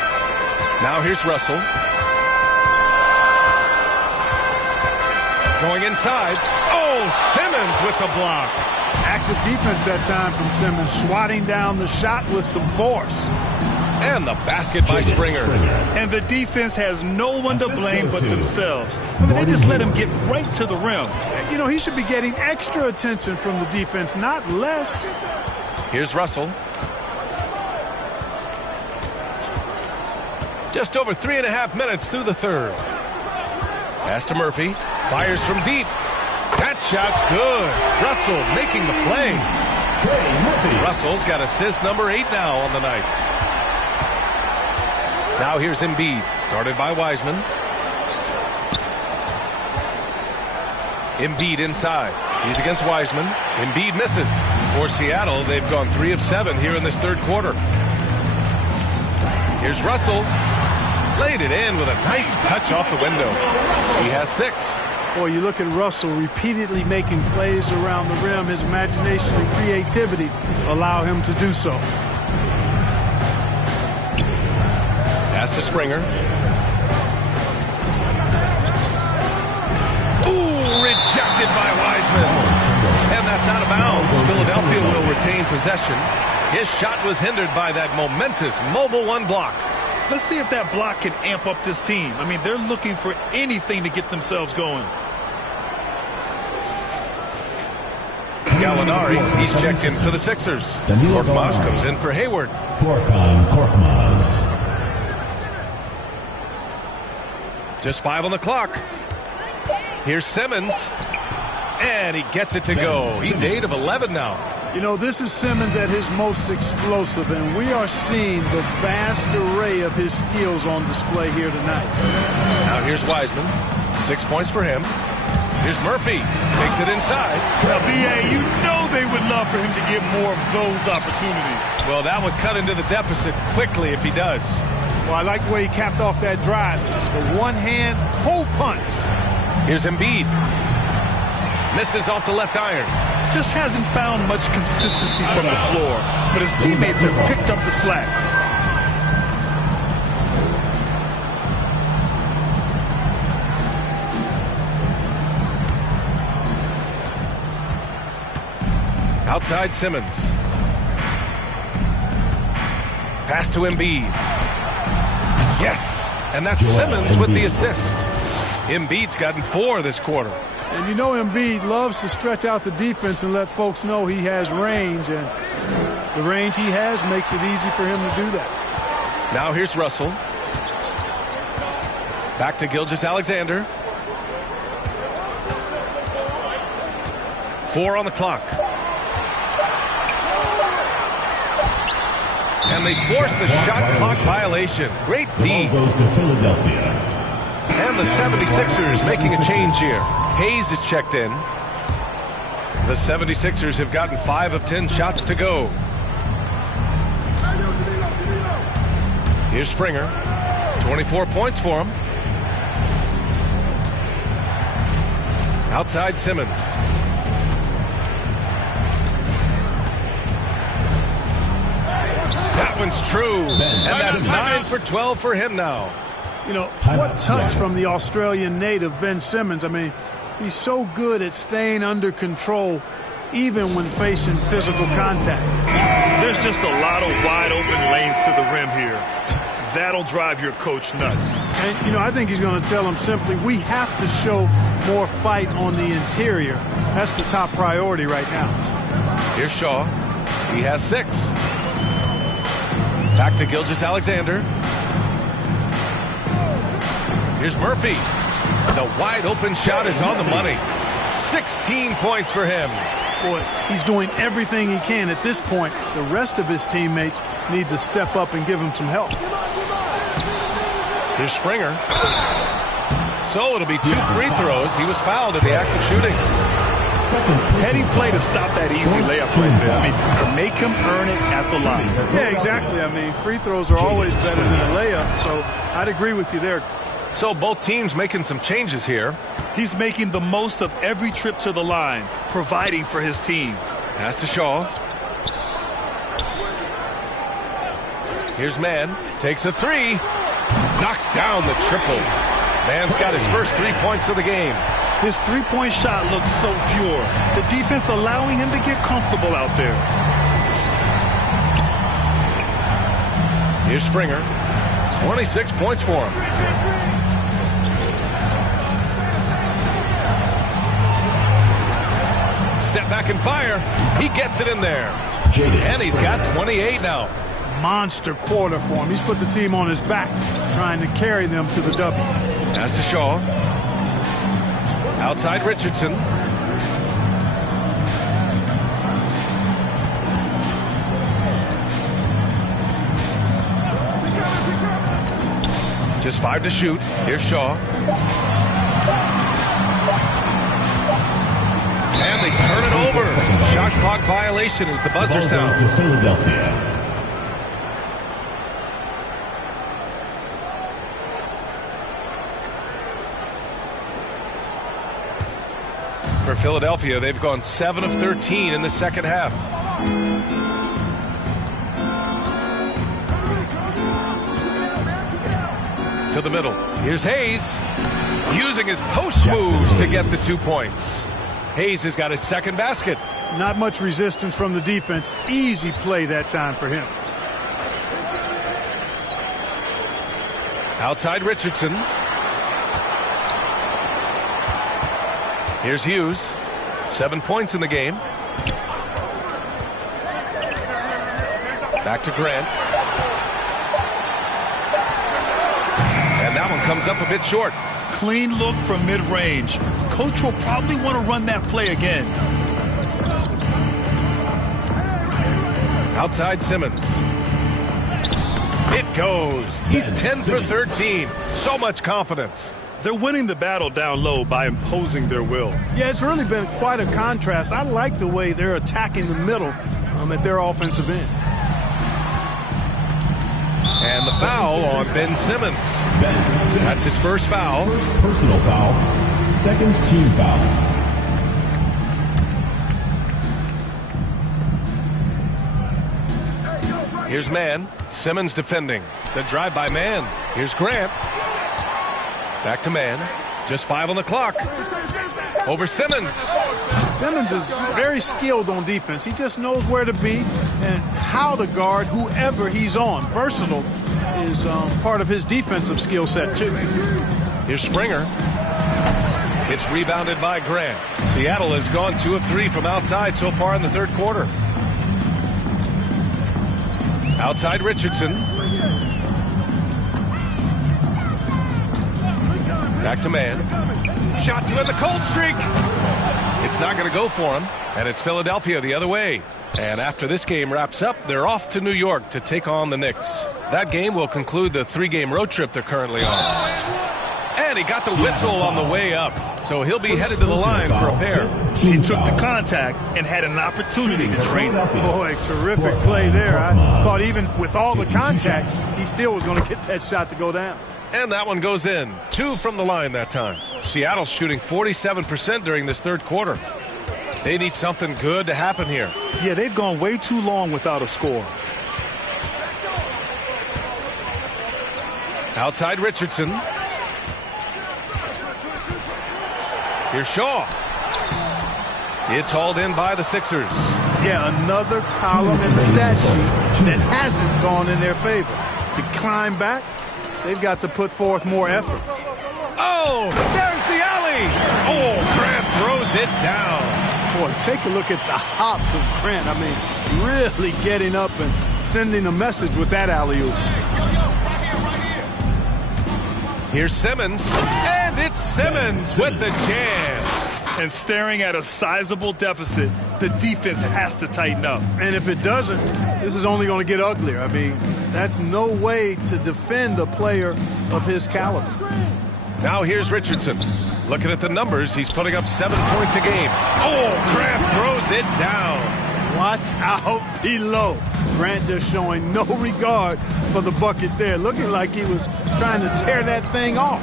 Now here's Russell. Going inside. Oh, Simmons with the block. Active defense that time from Simmons, swatting down the shot with some force. And the basket by Springer. And the defense has no one to blame but themselves. I mean, they just let him get right to the rim. You know, he should be getting extra attention from the defense, not less. Here's Russell. Just over 3.5 minutes through the third. Pass to Murphy. Fires from deep. That shot's good. Russell making the play. Russell's got assist number 8 now on the night. Now here's Embiid, guarded by Wiseman. Embiid inside. He's against Wiseman. Embiid misses. For Seattle, they've gone 3 of 7 here in this third quarter. Here's Russell. Laid it in with a nice touch off the window. He has 6. Boy, you look at Russell repeatedly making plays around the rim. His imagination and creativity allow him to do so. to Springer. Ooh, rejected by Wiseman. And that's out of bounds. Philadelphia will retain possession. His shot was hindered by that momentous mobile one block. Let's see if that block can amp up this team. I mean, they're looking for anything to get themselves going. Gallinari, he's checked in for the Sixers. Korkmaz comes in for Hayward. Korkmaz. Just 5 on the clock. Here's Simmons. And he gets it to go. He's 8 of 11 now. You know, this is Simmons at his most explosive, and we are seeing the vast array of his skills on display here tonight. Now here's Wiseman. 6 points for him. Here's Murphy. Takes it inside. Now, B.A., you know they would love for him to get more of those opportunities. Well, that would cut into the deficit quickly if he does. Well, I like the way he capped off that drive. The one-hand hole punch. Here's Embiid. Misses off the left iron. Just hasn't found much consistency from the floor, but his teammates have picked up the slack. Outside Simmons. Pass to Embiid. Yes, and that's Simmons with the assist. Embiid's gotten 4 this quarter. And you know Embiid loves to stretch out the defense and let folks know he has range, and the range he has makes it easy for him to do that. Now here's Russell. Back to Gilgeous-Alexander. 4 on the clock. And they forced the shot clock violation. Great D. Goes to Philadelphia. And the 76ers making a change here. Hayes is checked in. The 76ers have gotten 5 of 10 shots to go. Here's Springer. 24 points for him. Outside Simmons. That one's true. And that's 9 for 12 for him now. You know, what touch from the Australian native, Ben Simmons. I mean, he's so good at staying under control even when facing physical contact. There's just a lot of wide open lanes to the rim here. That'll drive your coach nuts. And, you know, I think he's going to tell him simply, we have to show more fight on the interior. That's the top priority right now. Here's Shaw. He has 6. Back to Gilgeous-Alexander. Here's Murphy. The wide open shot is on the money. 16 points for him. Boy, he's doing everything he can at this point. The rest of his teammates need to step up and give him some help. Here's Springer. So it'll be 2 free throws. He was fouled in the act of shooting. Heady play to stop that easy layup right there. I mean, make him earn it at the line. Yeah, exactly. I mean, free throws are always better than a layup, so I'd agree with you there. So both teams making some changes here. He's making the most of every trip to the line, providing for his team. Pass to Shaw. Here's Mann. Takes a 3. Knocks down the triple. Mann's got his first 3 points of the game. His three-point shot looks so pure. The defense allowing him to get comfortable out there. Here's Springer. 26 points for him. Step back and fire. He gets it in there. And he's got 28 now. Monster quarter for him. He's put the team on his back, trying to carry them to the W. Pass to Shaw. Outside Richardson. Just 5 to shoot. Here's Shaw. And they turn it over. Shot clock violation as the buzzer sounds. To Philadelphia. For Philadelphia, they've gone 7 of 13 in the second half. To the middle. Here's Hayes using his post moves to get the 2 points. Hayes has got his second basket. Not much resistance from the defense. Easy play that time for him. Outside Richardson. Here's Hughes. 7 points in the game. Back to Grant. And that one comes up a bit short. Clean look from mid-range. Coach will probably want to run that play again. Outside Simmons. It goes. He's 10 for 13. So much confidence. They're winning the battle down low by imposing their will. Yeah, it's really been quite a contrast. I like the way they're attacking the middle at their offensive end. And the foul on Ben Simmons. That's his first foul. First personal foul. Second team foul. Here's Mann. Simmons defending. The drive by Mann. Here's Grant. Back to Mann. Just 5 on the clock. Over Simmons. Simmons is very skilled on defense. He just knows where to be and how to guard whoever he's on. Versatile is part of his defensive skill set, too. Here's Springer. It's rebounded by Grant. Seattle has gone 2 of 3 from outside so far in the third quarter. Outside Richardson. Back to Mann. Shot to end the cold streak. It's not going to go for him. And it's Philadelphia the other way. And after this game wraps up, they're off to New York to take on the Knicks. That game will conclude the 3-game road trip they're currently on. And he got the whistle on the way up. So he'll be headed to the line for a pair. He took the contact and had an opportunity to drain it. Boy, terrific play there. I thought even with all the contact, he still was going to get that shot to go down. And that one goes in. 2 from the line that time. Seattle's shooting 47% during this third quarter. They need something good to happen here. Yeah, they've gone way too long without a score. Outside Richardson. Here's Shaw. It's hauled in by the Sixers. Yeah, another column in the stat sheet that hasn't gone in their favor. To climb back, they've got to put forth more effort. Oh, there's the alley. Oh, Grant throws it down. Boy, take a look at the hops of Grant. I mean, really getting up and sending a message with that alley-oop. Here's Simmons, and it's Simmons with the jam. And staring at a sizable deficit, the defense has to tighten up. And if it doesn't, this is only going to get uglier. I mean, that's no way to defend a player of his caliber. Now here's Richardson. Looking at the numbers, he's putting up 7 points a game. Oh, Grant throws it down. Watch out below. Grant just showing no regard for the bucket there. Looking like he was trying to tear that thing off.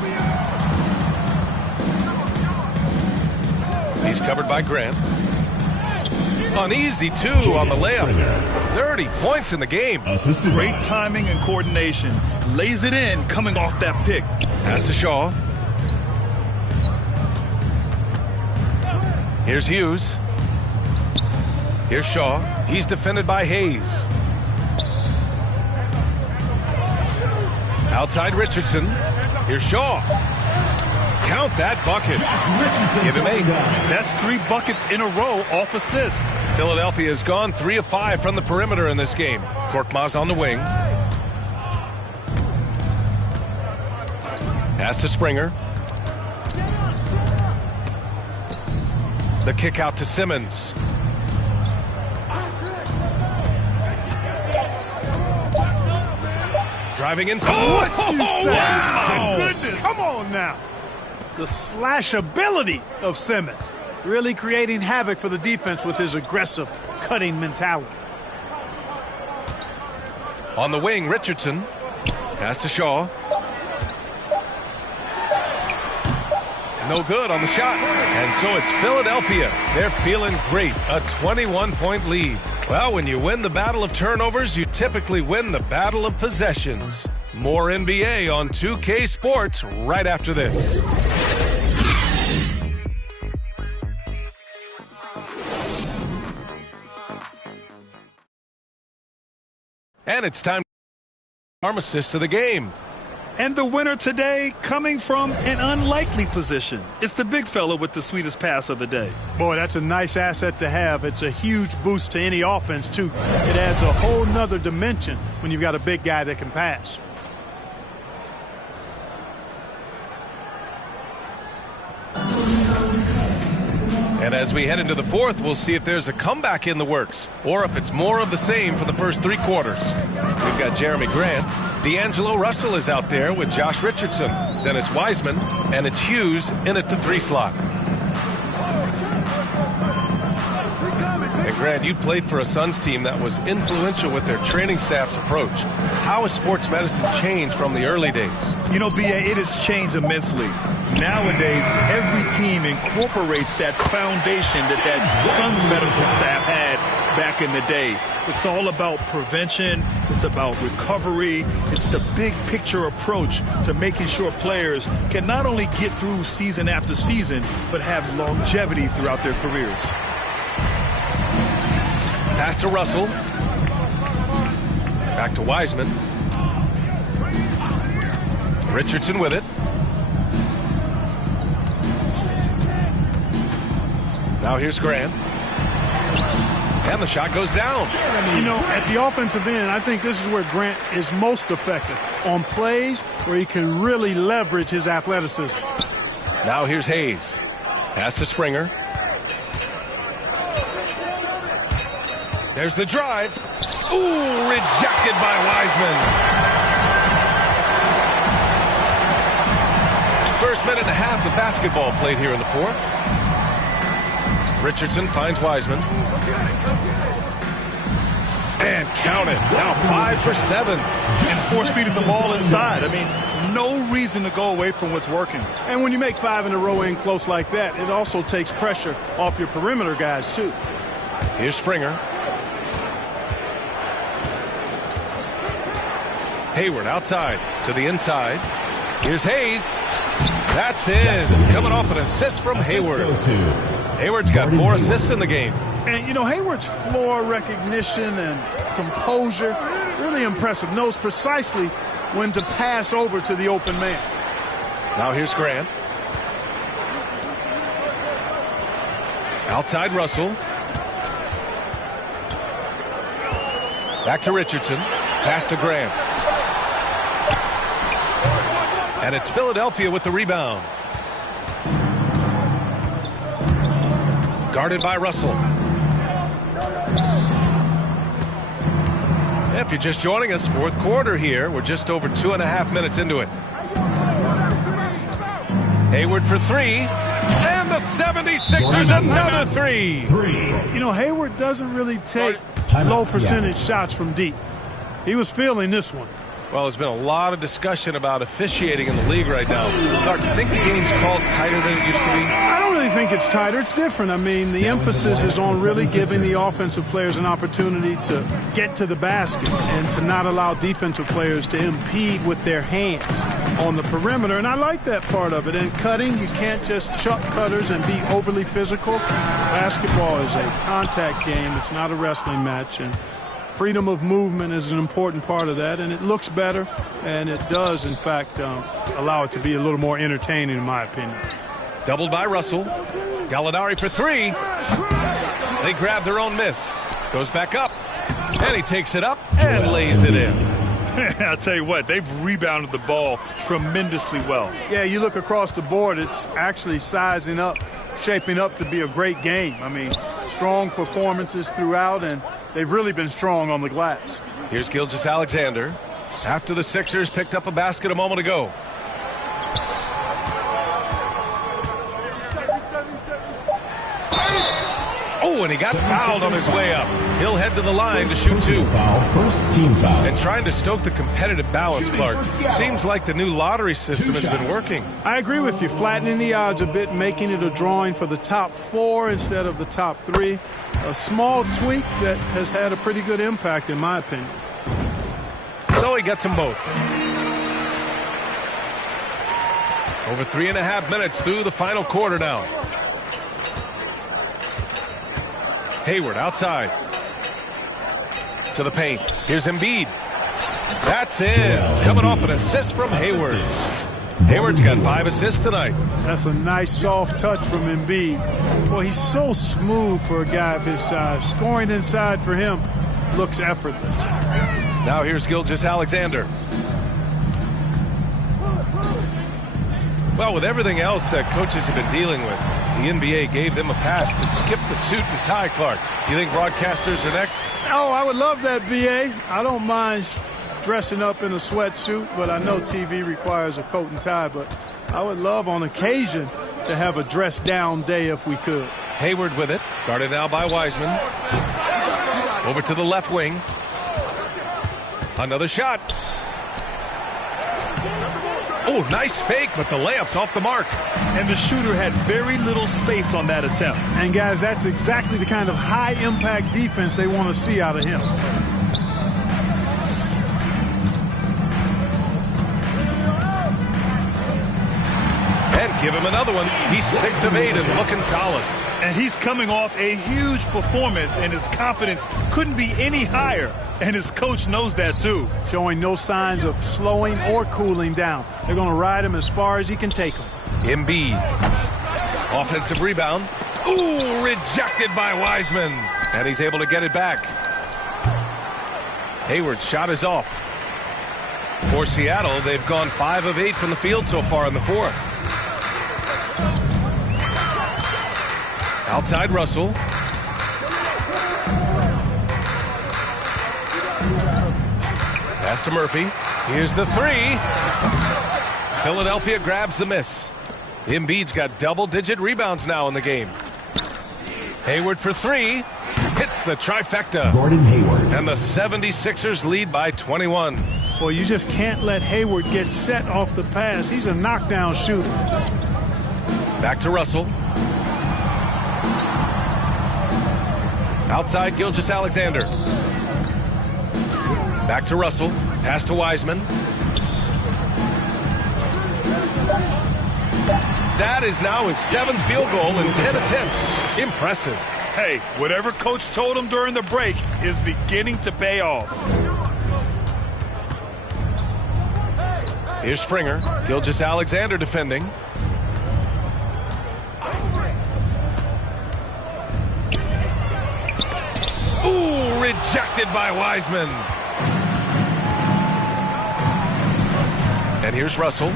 He's covered by Grant. An easy 2 on the layup. 30 points in the game. Great timing and coordination. Lays it in coming off that pick. Pass to Shaw. Here's Hughes. Here's Shaw. He's defended by Hayes. Outside Richardson. Here's Shaw. Count that bucket. Give him 8. That's 3 buckets in a row off assist. Philadelphia has gone 3 of 5 from the perimeter in this game. Korkmaz on the wing. Pass to Springer. The kick out to Simmons. Driving in. What you say? Wow. My goodness. Come on now. The slashability of Simmons. Really creating havoc for the defense with his aggressive cutting mentality. On the wing, Richardson. Pass to Shaw. No good on the shot. And so it's Philadelphia. They're feeling great. A 21-point lead. Well, when you win the battle of turnovers, you typically win the battle of possessions. More NBA on 2K Sports right after this. And it's time to arm assist to the game. And the winner today coming from an unlikely position. It's the big fella with the sweetest pass of the day. Boy, that's a nice asset to have. It's a huge boost to any offense, too. It adds a whole nother dimension when you've got a big guy that can pass. And as we head into the fourth, we'll see if there's a comeback in the works or if it's more of the same for the first 3 quarters. We've got Jeremy Grant. D'Angelo Russell is out there with Josh Richardson. Then it's Wiseman, and it's Hughes in at the 3 slot. And Grant, you played for a Suns team that was influential with their training staff's approach. How has sports medicine changed from the early days? You know, B.A., it has changed immensely. Nowadays, every team incorporates that foundation that Suns medical staff had back in the day. It's all about prevention. It's about recovery. It's the big picture approach to making sure players can not only get through season after season, but have longevity throughout their careers. Pass to Russell. Back to Wiseman. Richardson with it. Now here's Grant. And the shot goes down. You know, at the offensive end, I think this is where Grant is most effective, on plays where he can really leverage his athleticism. Now here's Hayes. Pass to Springer. There's the drive. Ooh, rejected by Wiseman. First minute and a half of basketball played here in the fourth. Richardson finds Wiseman. And count it. Now 5 for 7. And force feeding the ball inside. I mean, no reason to go away from what's working. And when you make 5 in a row in close like that, it also takes pressure off your perimeter guys, too. Here's Springer. Hayward outside to the inside. Here's Hayes. That's in. Coming off an assist from Hayward. Hayward's got 4 assists in the game. And, you know, Hayward's floor recognition and composure, really impressive. Knows precisely when to pass over to the open man. Now here's Grant. Outside Russell. Back to Richardson. Pass to Grant. And it's Philadelphia with the rebound. Guarded by Russell. If you're just joining us, fourth quarter here. We're just over 2.5 minutes into it. Hayward for 3. And the 76ers another 3. You know, Hayward doesn't really take low percentage shots from deep. He was feeling this one. Well, there's been a lot of discussion about officiating in the league right now. Clark, do you think the game's called tighter than it used to be? I don't really think it's tighter. It's different. I mean, the emphasis is on really giving the offensive players an opportunity to get to the basket and to not allow defensive players to impede with their hands on the perimeter. And I like that part of it. And cutting, you can't just chuck cutters and be overly physical. Basketball is a contact game. It's not a wrestling match. And freedom of movement is an important part of that, and it looks better, and it does, in fact, allow it to be a little more entertaining, in my opinion. Doubled by Russell. Gallinari for 3. They grab their own miss. Goes back up, and he takes it up and lays it in. I'll tell you what, they've rebounded the ball tremendously well. Yeah, you look across the board, it's actually sizing up, shaping up to be a great game. I mean, strong performances throughout, and they've really been strong on the glass. Here's Gilgeous-Alexander. After the Sixers picked up a basket a moment ago. Oh, and he got fouled on his way up. He'll head to the line to shoot 2. First team foul. And trying to stoke the competitive balance, Clark. Seems like the new lottery system has been working. I agree with you. Flattening the odds a bit, making it a drawing for the top 4 instead of the top 3. A small tweak that has had a pretty good impact, in my opinion. So he gets them both. Over 3.5 minutes through the final quarter now. Hayward outside. To the paint. Here's Embiid. That's in. Coming off an assist from Hayward. Hayward's got 5 assists tonight. That's a nice soft touch from Embiid. Boy, he's so smooth for a guy of his size. Scoring inside for him looks effortless. Now here's Gilgeous-Alexander. Well, with everything else that coaches have been dealing with, the NBA gave them a pass to skip the suit and tie, Clark. You think broadcasters are next? Oh, I would love that, B.A. I don't mind dressing up in a sweatsuit, but I know TV requires a coat and tie. But I would love on occasion to have a dress-down day if we could. Hayward with it. Guarded now by Wiseman. Over to the left wing. Another shot. Oh, nice fake, but the layup's off the mark. And the shooter had very little space on that attempt. And, guys, that's exactly the kind of high-impact defense they want to see out of him. And give him another one. He's 6 of 8 and looking solid. And he's coming off a huge performance, and his confidence couldn't be any higher. And his coach knows that, too. Showing no signs of slowing or cooling down. They're going to ride him as far as he can take him. Embiid. Offensive rebound. Ooh, rejected by Wiseman. And he's able to get it back. Hayward's shot is off. For Seattle, they've gone 5 of 8 from the field so far in the fourth. Outside Russell. Pass to Murphy. Here's the 3. Philadelphia grabs the miss. Embiid's got double-digit rebounds now in the game. Hayward for 3. Hits the trifecta. Gordon Hayward. And the 76ers lead by 21. Boy, you just can't let Hayward get set off the pass. He's a knockdown shooter. Back to Russell. Outside Gilgeous-Alexander. Back to Russell. Pass to Wiseman. That is now his 7th field goal in 10 attempts. Impressive. Hey, whatever coach told him during the break is beginning to pay off. Here's Springer. Gilgeous-Alexander defending. Ooh, rejected by Wiseman. And here's Russell.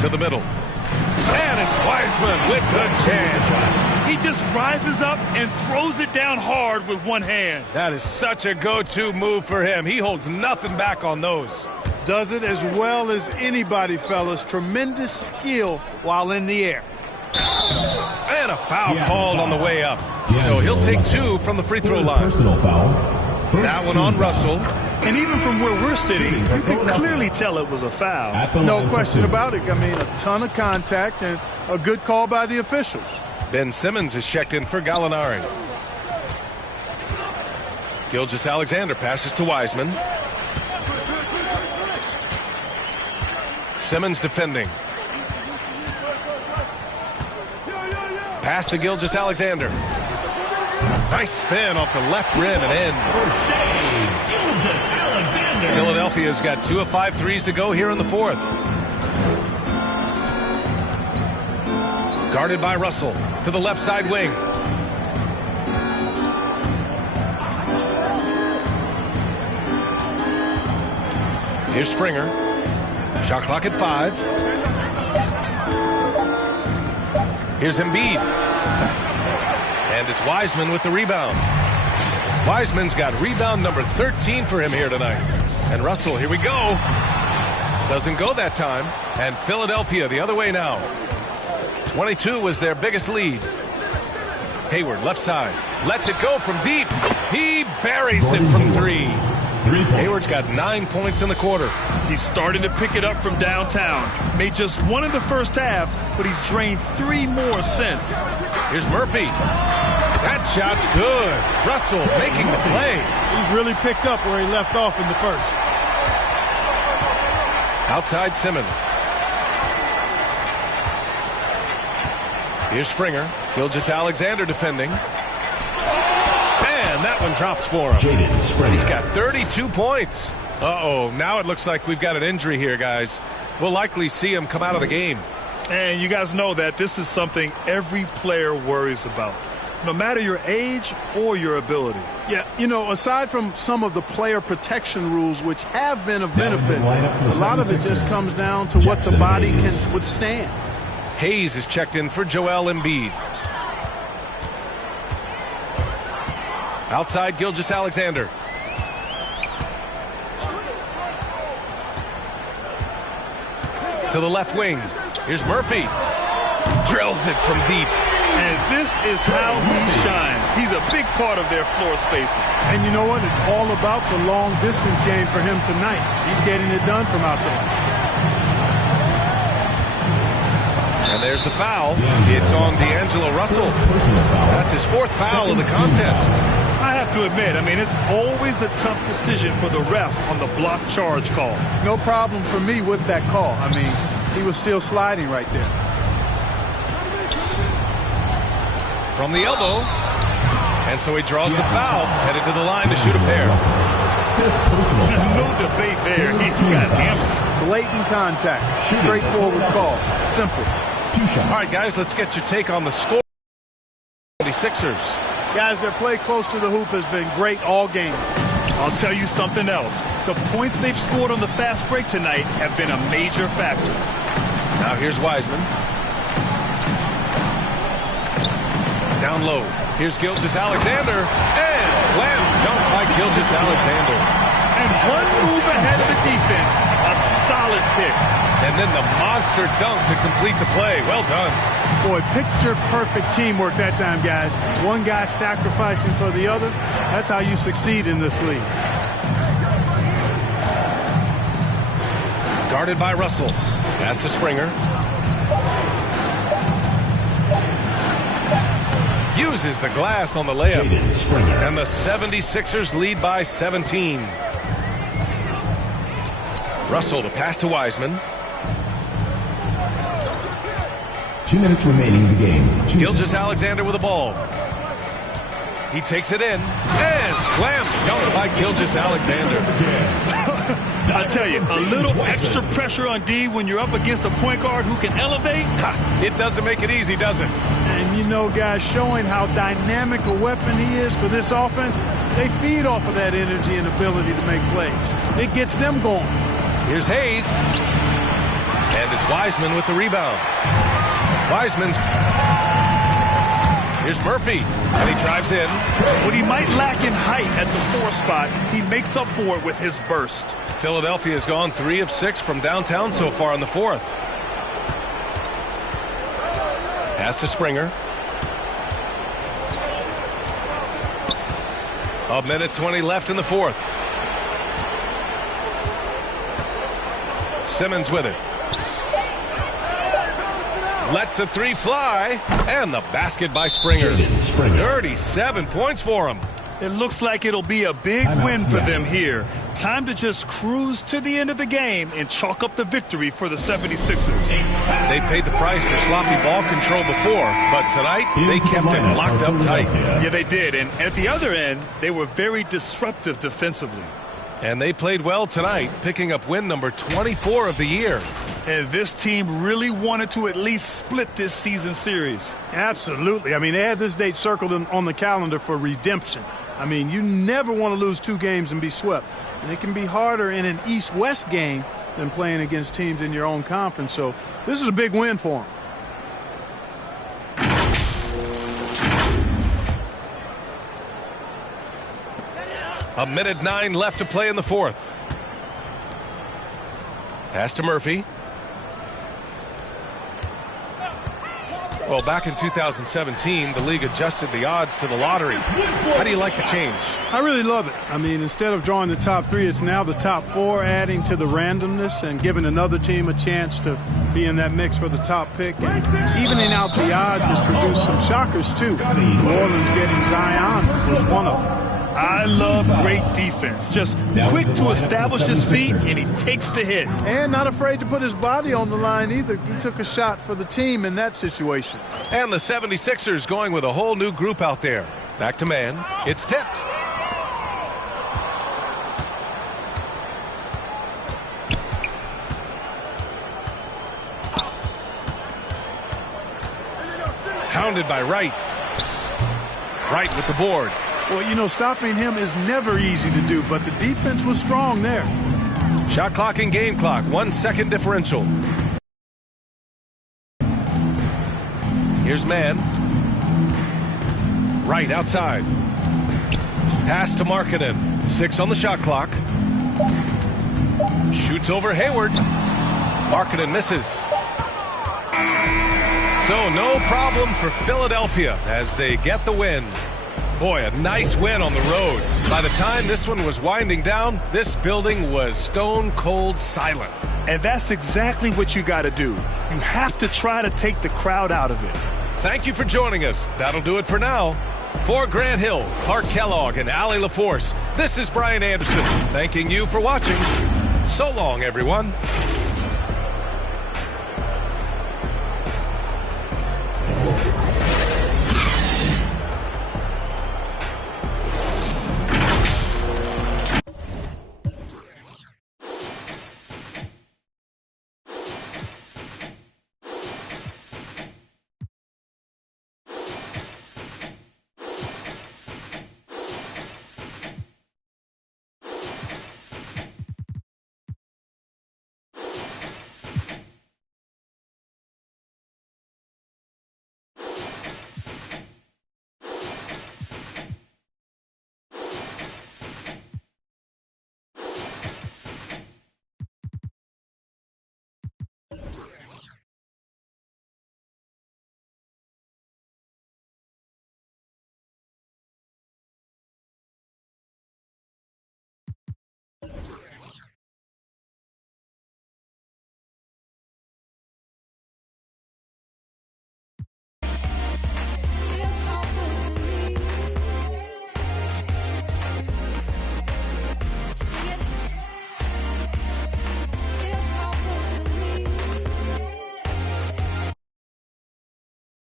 To the middle. And it's Wiseman with the chance. He just rises up and throws it down hard with one hand. That is such a go-to move for him. He holds nothing back on those. Does it as well as anybody, fellas. Tremendous skill while in the air. And a foul called on the way up. So he'll take 2 from the free throw line. Personal foul. That one on Russell. And even from where we're sitting, you can clearly tell it was a foul. No question about it. I mean, a ton of contact and a good call by the officials. Ben Simmons is checked in for Gallinari. Gilgeous-Alexander passes to Wiseman. Simmons defending. Pass to Gilgeous-Alexander. Nice spin off the left rim and in. Gilgeous-Alexander. Philadelphia's got 2 of 5 threes to go here in the fourth. Guarded by Russell to the left side wing. Here's Springer. Shot clock at 5. Here's Embiid. And it's Wiseman with the rebound. Wiseman's got rebound number 13 for him here tonight. And Russell, here we go. Doesn't go that time. And Philadelphia the other way now. 22 was their biggest lead. Hayward, left side. Lets it go from deep. He buries it from 3. Hayward's got 9 points in the quarter. He's starting to pick it up from downtown. Made just 1 in the first half, but he's drained 3 more since. Here's Murphy. That shot's good. Russell making the play. He's really picked up where he left off in the first. Outside Simmons. Here's Springer. Gilgeous-Alexander defending. And that one drops for him. He's got 32 points. Uh-oh, now it looks like we've got an injury here, guys. We'll likely see him come out of the game. And you guys know that this is something every player worries about, no matter your age or your ability. Yeah, you know, aside from some of the player protection rules, which have been of benefit, a lot of it just comes down to what the body can withstand. Hayes is checked in for Joel Embiid. Outside Gilgeous-Alexander. To the left wing. Here's Murphy. Drills it from deep. And this is how he shines. He's a big part of their floor spacing. And you know what? It's all about the long distance game for him tonight. He's getting it done from out there. And there's the foul. It's on D'Angelo Russell. That's his 4th foul of the contest. I have to admit, I mean, it's always a tough decision for the ref on the block charge call. No problem for me with that call. I mean, he was still sliding right there. From the elbow. And so he draws the foul, headed to the line to shoot a pair. No debate there. He got hammered. Blatant contact. Straightforward call. Simple. All right, guys, let's get your take on the score. 76ers. Guys, their play close to the hoop has been great all game. I'll tell you something else. The points they've scored on the fast break tonight have been a major factor. Now here's Wiseman. Down low. Here's Gilgeous-Alexander. And slam dunk by Gilgeous-Alexander. And one move ahead of the defense. A solid pick. And then the monster dunk to complete the play. Well done. Boy, picture-perfect teamwork that time, guys. One guy sacrificing for the other. That's how you succeed in this league. Guarded by Russell. Pass to Springer. Uses the glass on the layup. And the 76ers lead by 17. Russell, the pass to Wiseman. 2 minutes remaining in the game. Gilgeous-Alexander with the ball. He takes it in and slams dunk by Gilgeous-Alexander. I tell you, a little extra pressure on D when you're up against a point guard who can elevate. It doesn't make it easy, does it? And you know, guys, showing how dynamic a weapon he is for this offense, they feed off of that energy and ability to make plays. It gets them going. Here's Hayes. And it's Wiseman with the rebound. Wiseman's. Here's Murphy. And he drives in. What he might lack in height at the 4 spot, he makes up for it with his burst. Philadelphia has gone 3 of 6 from downtown so far in the 4th. Pass to Springer. A minute 20 left in the 4th. Simmons with it. Lets the 3 fly. And the basket by Springer. 37 points for him. It looks like it'll be a big win for them here. Time to just cruise to the end of the game and chalk up the victory for the 76ers. They paid the price for sloppy ball control before, but tonight they kept it locked up tight. Yeah, they did. And at the other end, they were very disruptive defensively. And they played well tonight, picking up win number 24 of the year. And this team really wanted to at least split this season series. Absolutely. I mean, they had this date circled on the calendar for redemption. I mean, you never want to lose 2 games and be swept. And it can be harder in an East-West game than playing against teams in your own conference. So this is a big win for them. A minute 9 left to play in the 4th. Pass to Murphy. Well, back in 2017, the league adjusted the odds to the lottery. How do you like the change? I really love it. I mean, instead of drawing the top 3, it's now the top 4, adding to the randomness and giving another team a chance to be in that mix for the top pick. And evening out the odds has produced some shockers, too. New Orleans getting Zion was one of them. I love great defense. Just quick to establish his feet, and he takes the hit. And not afraid to put his body on the line either. He took a shot for the team in that situation. And the 76ers going with a whole new group out there. Back to man. It's tipped. Hounded by Wright. Wright with the board. Well, you know, stopping him is never easy to do, but the defense was strong there. Shot clock and game clock, 1 second differential. Here's man. Right outside. Pass to Markkanen. 6 on the shot clock. Shoots over Hayward. Markkanen misses. So no problem for Philadelphia as they get the win. Boy, a nice win on the road. By the time this one was winding down, this building was stone cold silent. And that's exactly what you got to do. You have to try to take the crowd out of it. Thank you for joining us. That'll do it for now. For Grant Hill, Clark Kellogg, and Allie LaForce, this is Brian Anderson thanking you for watching. So long, everyone.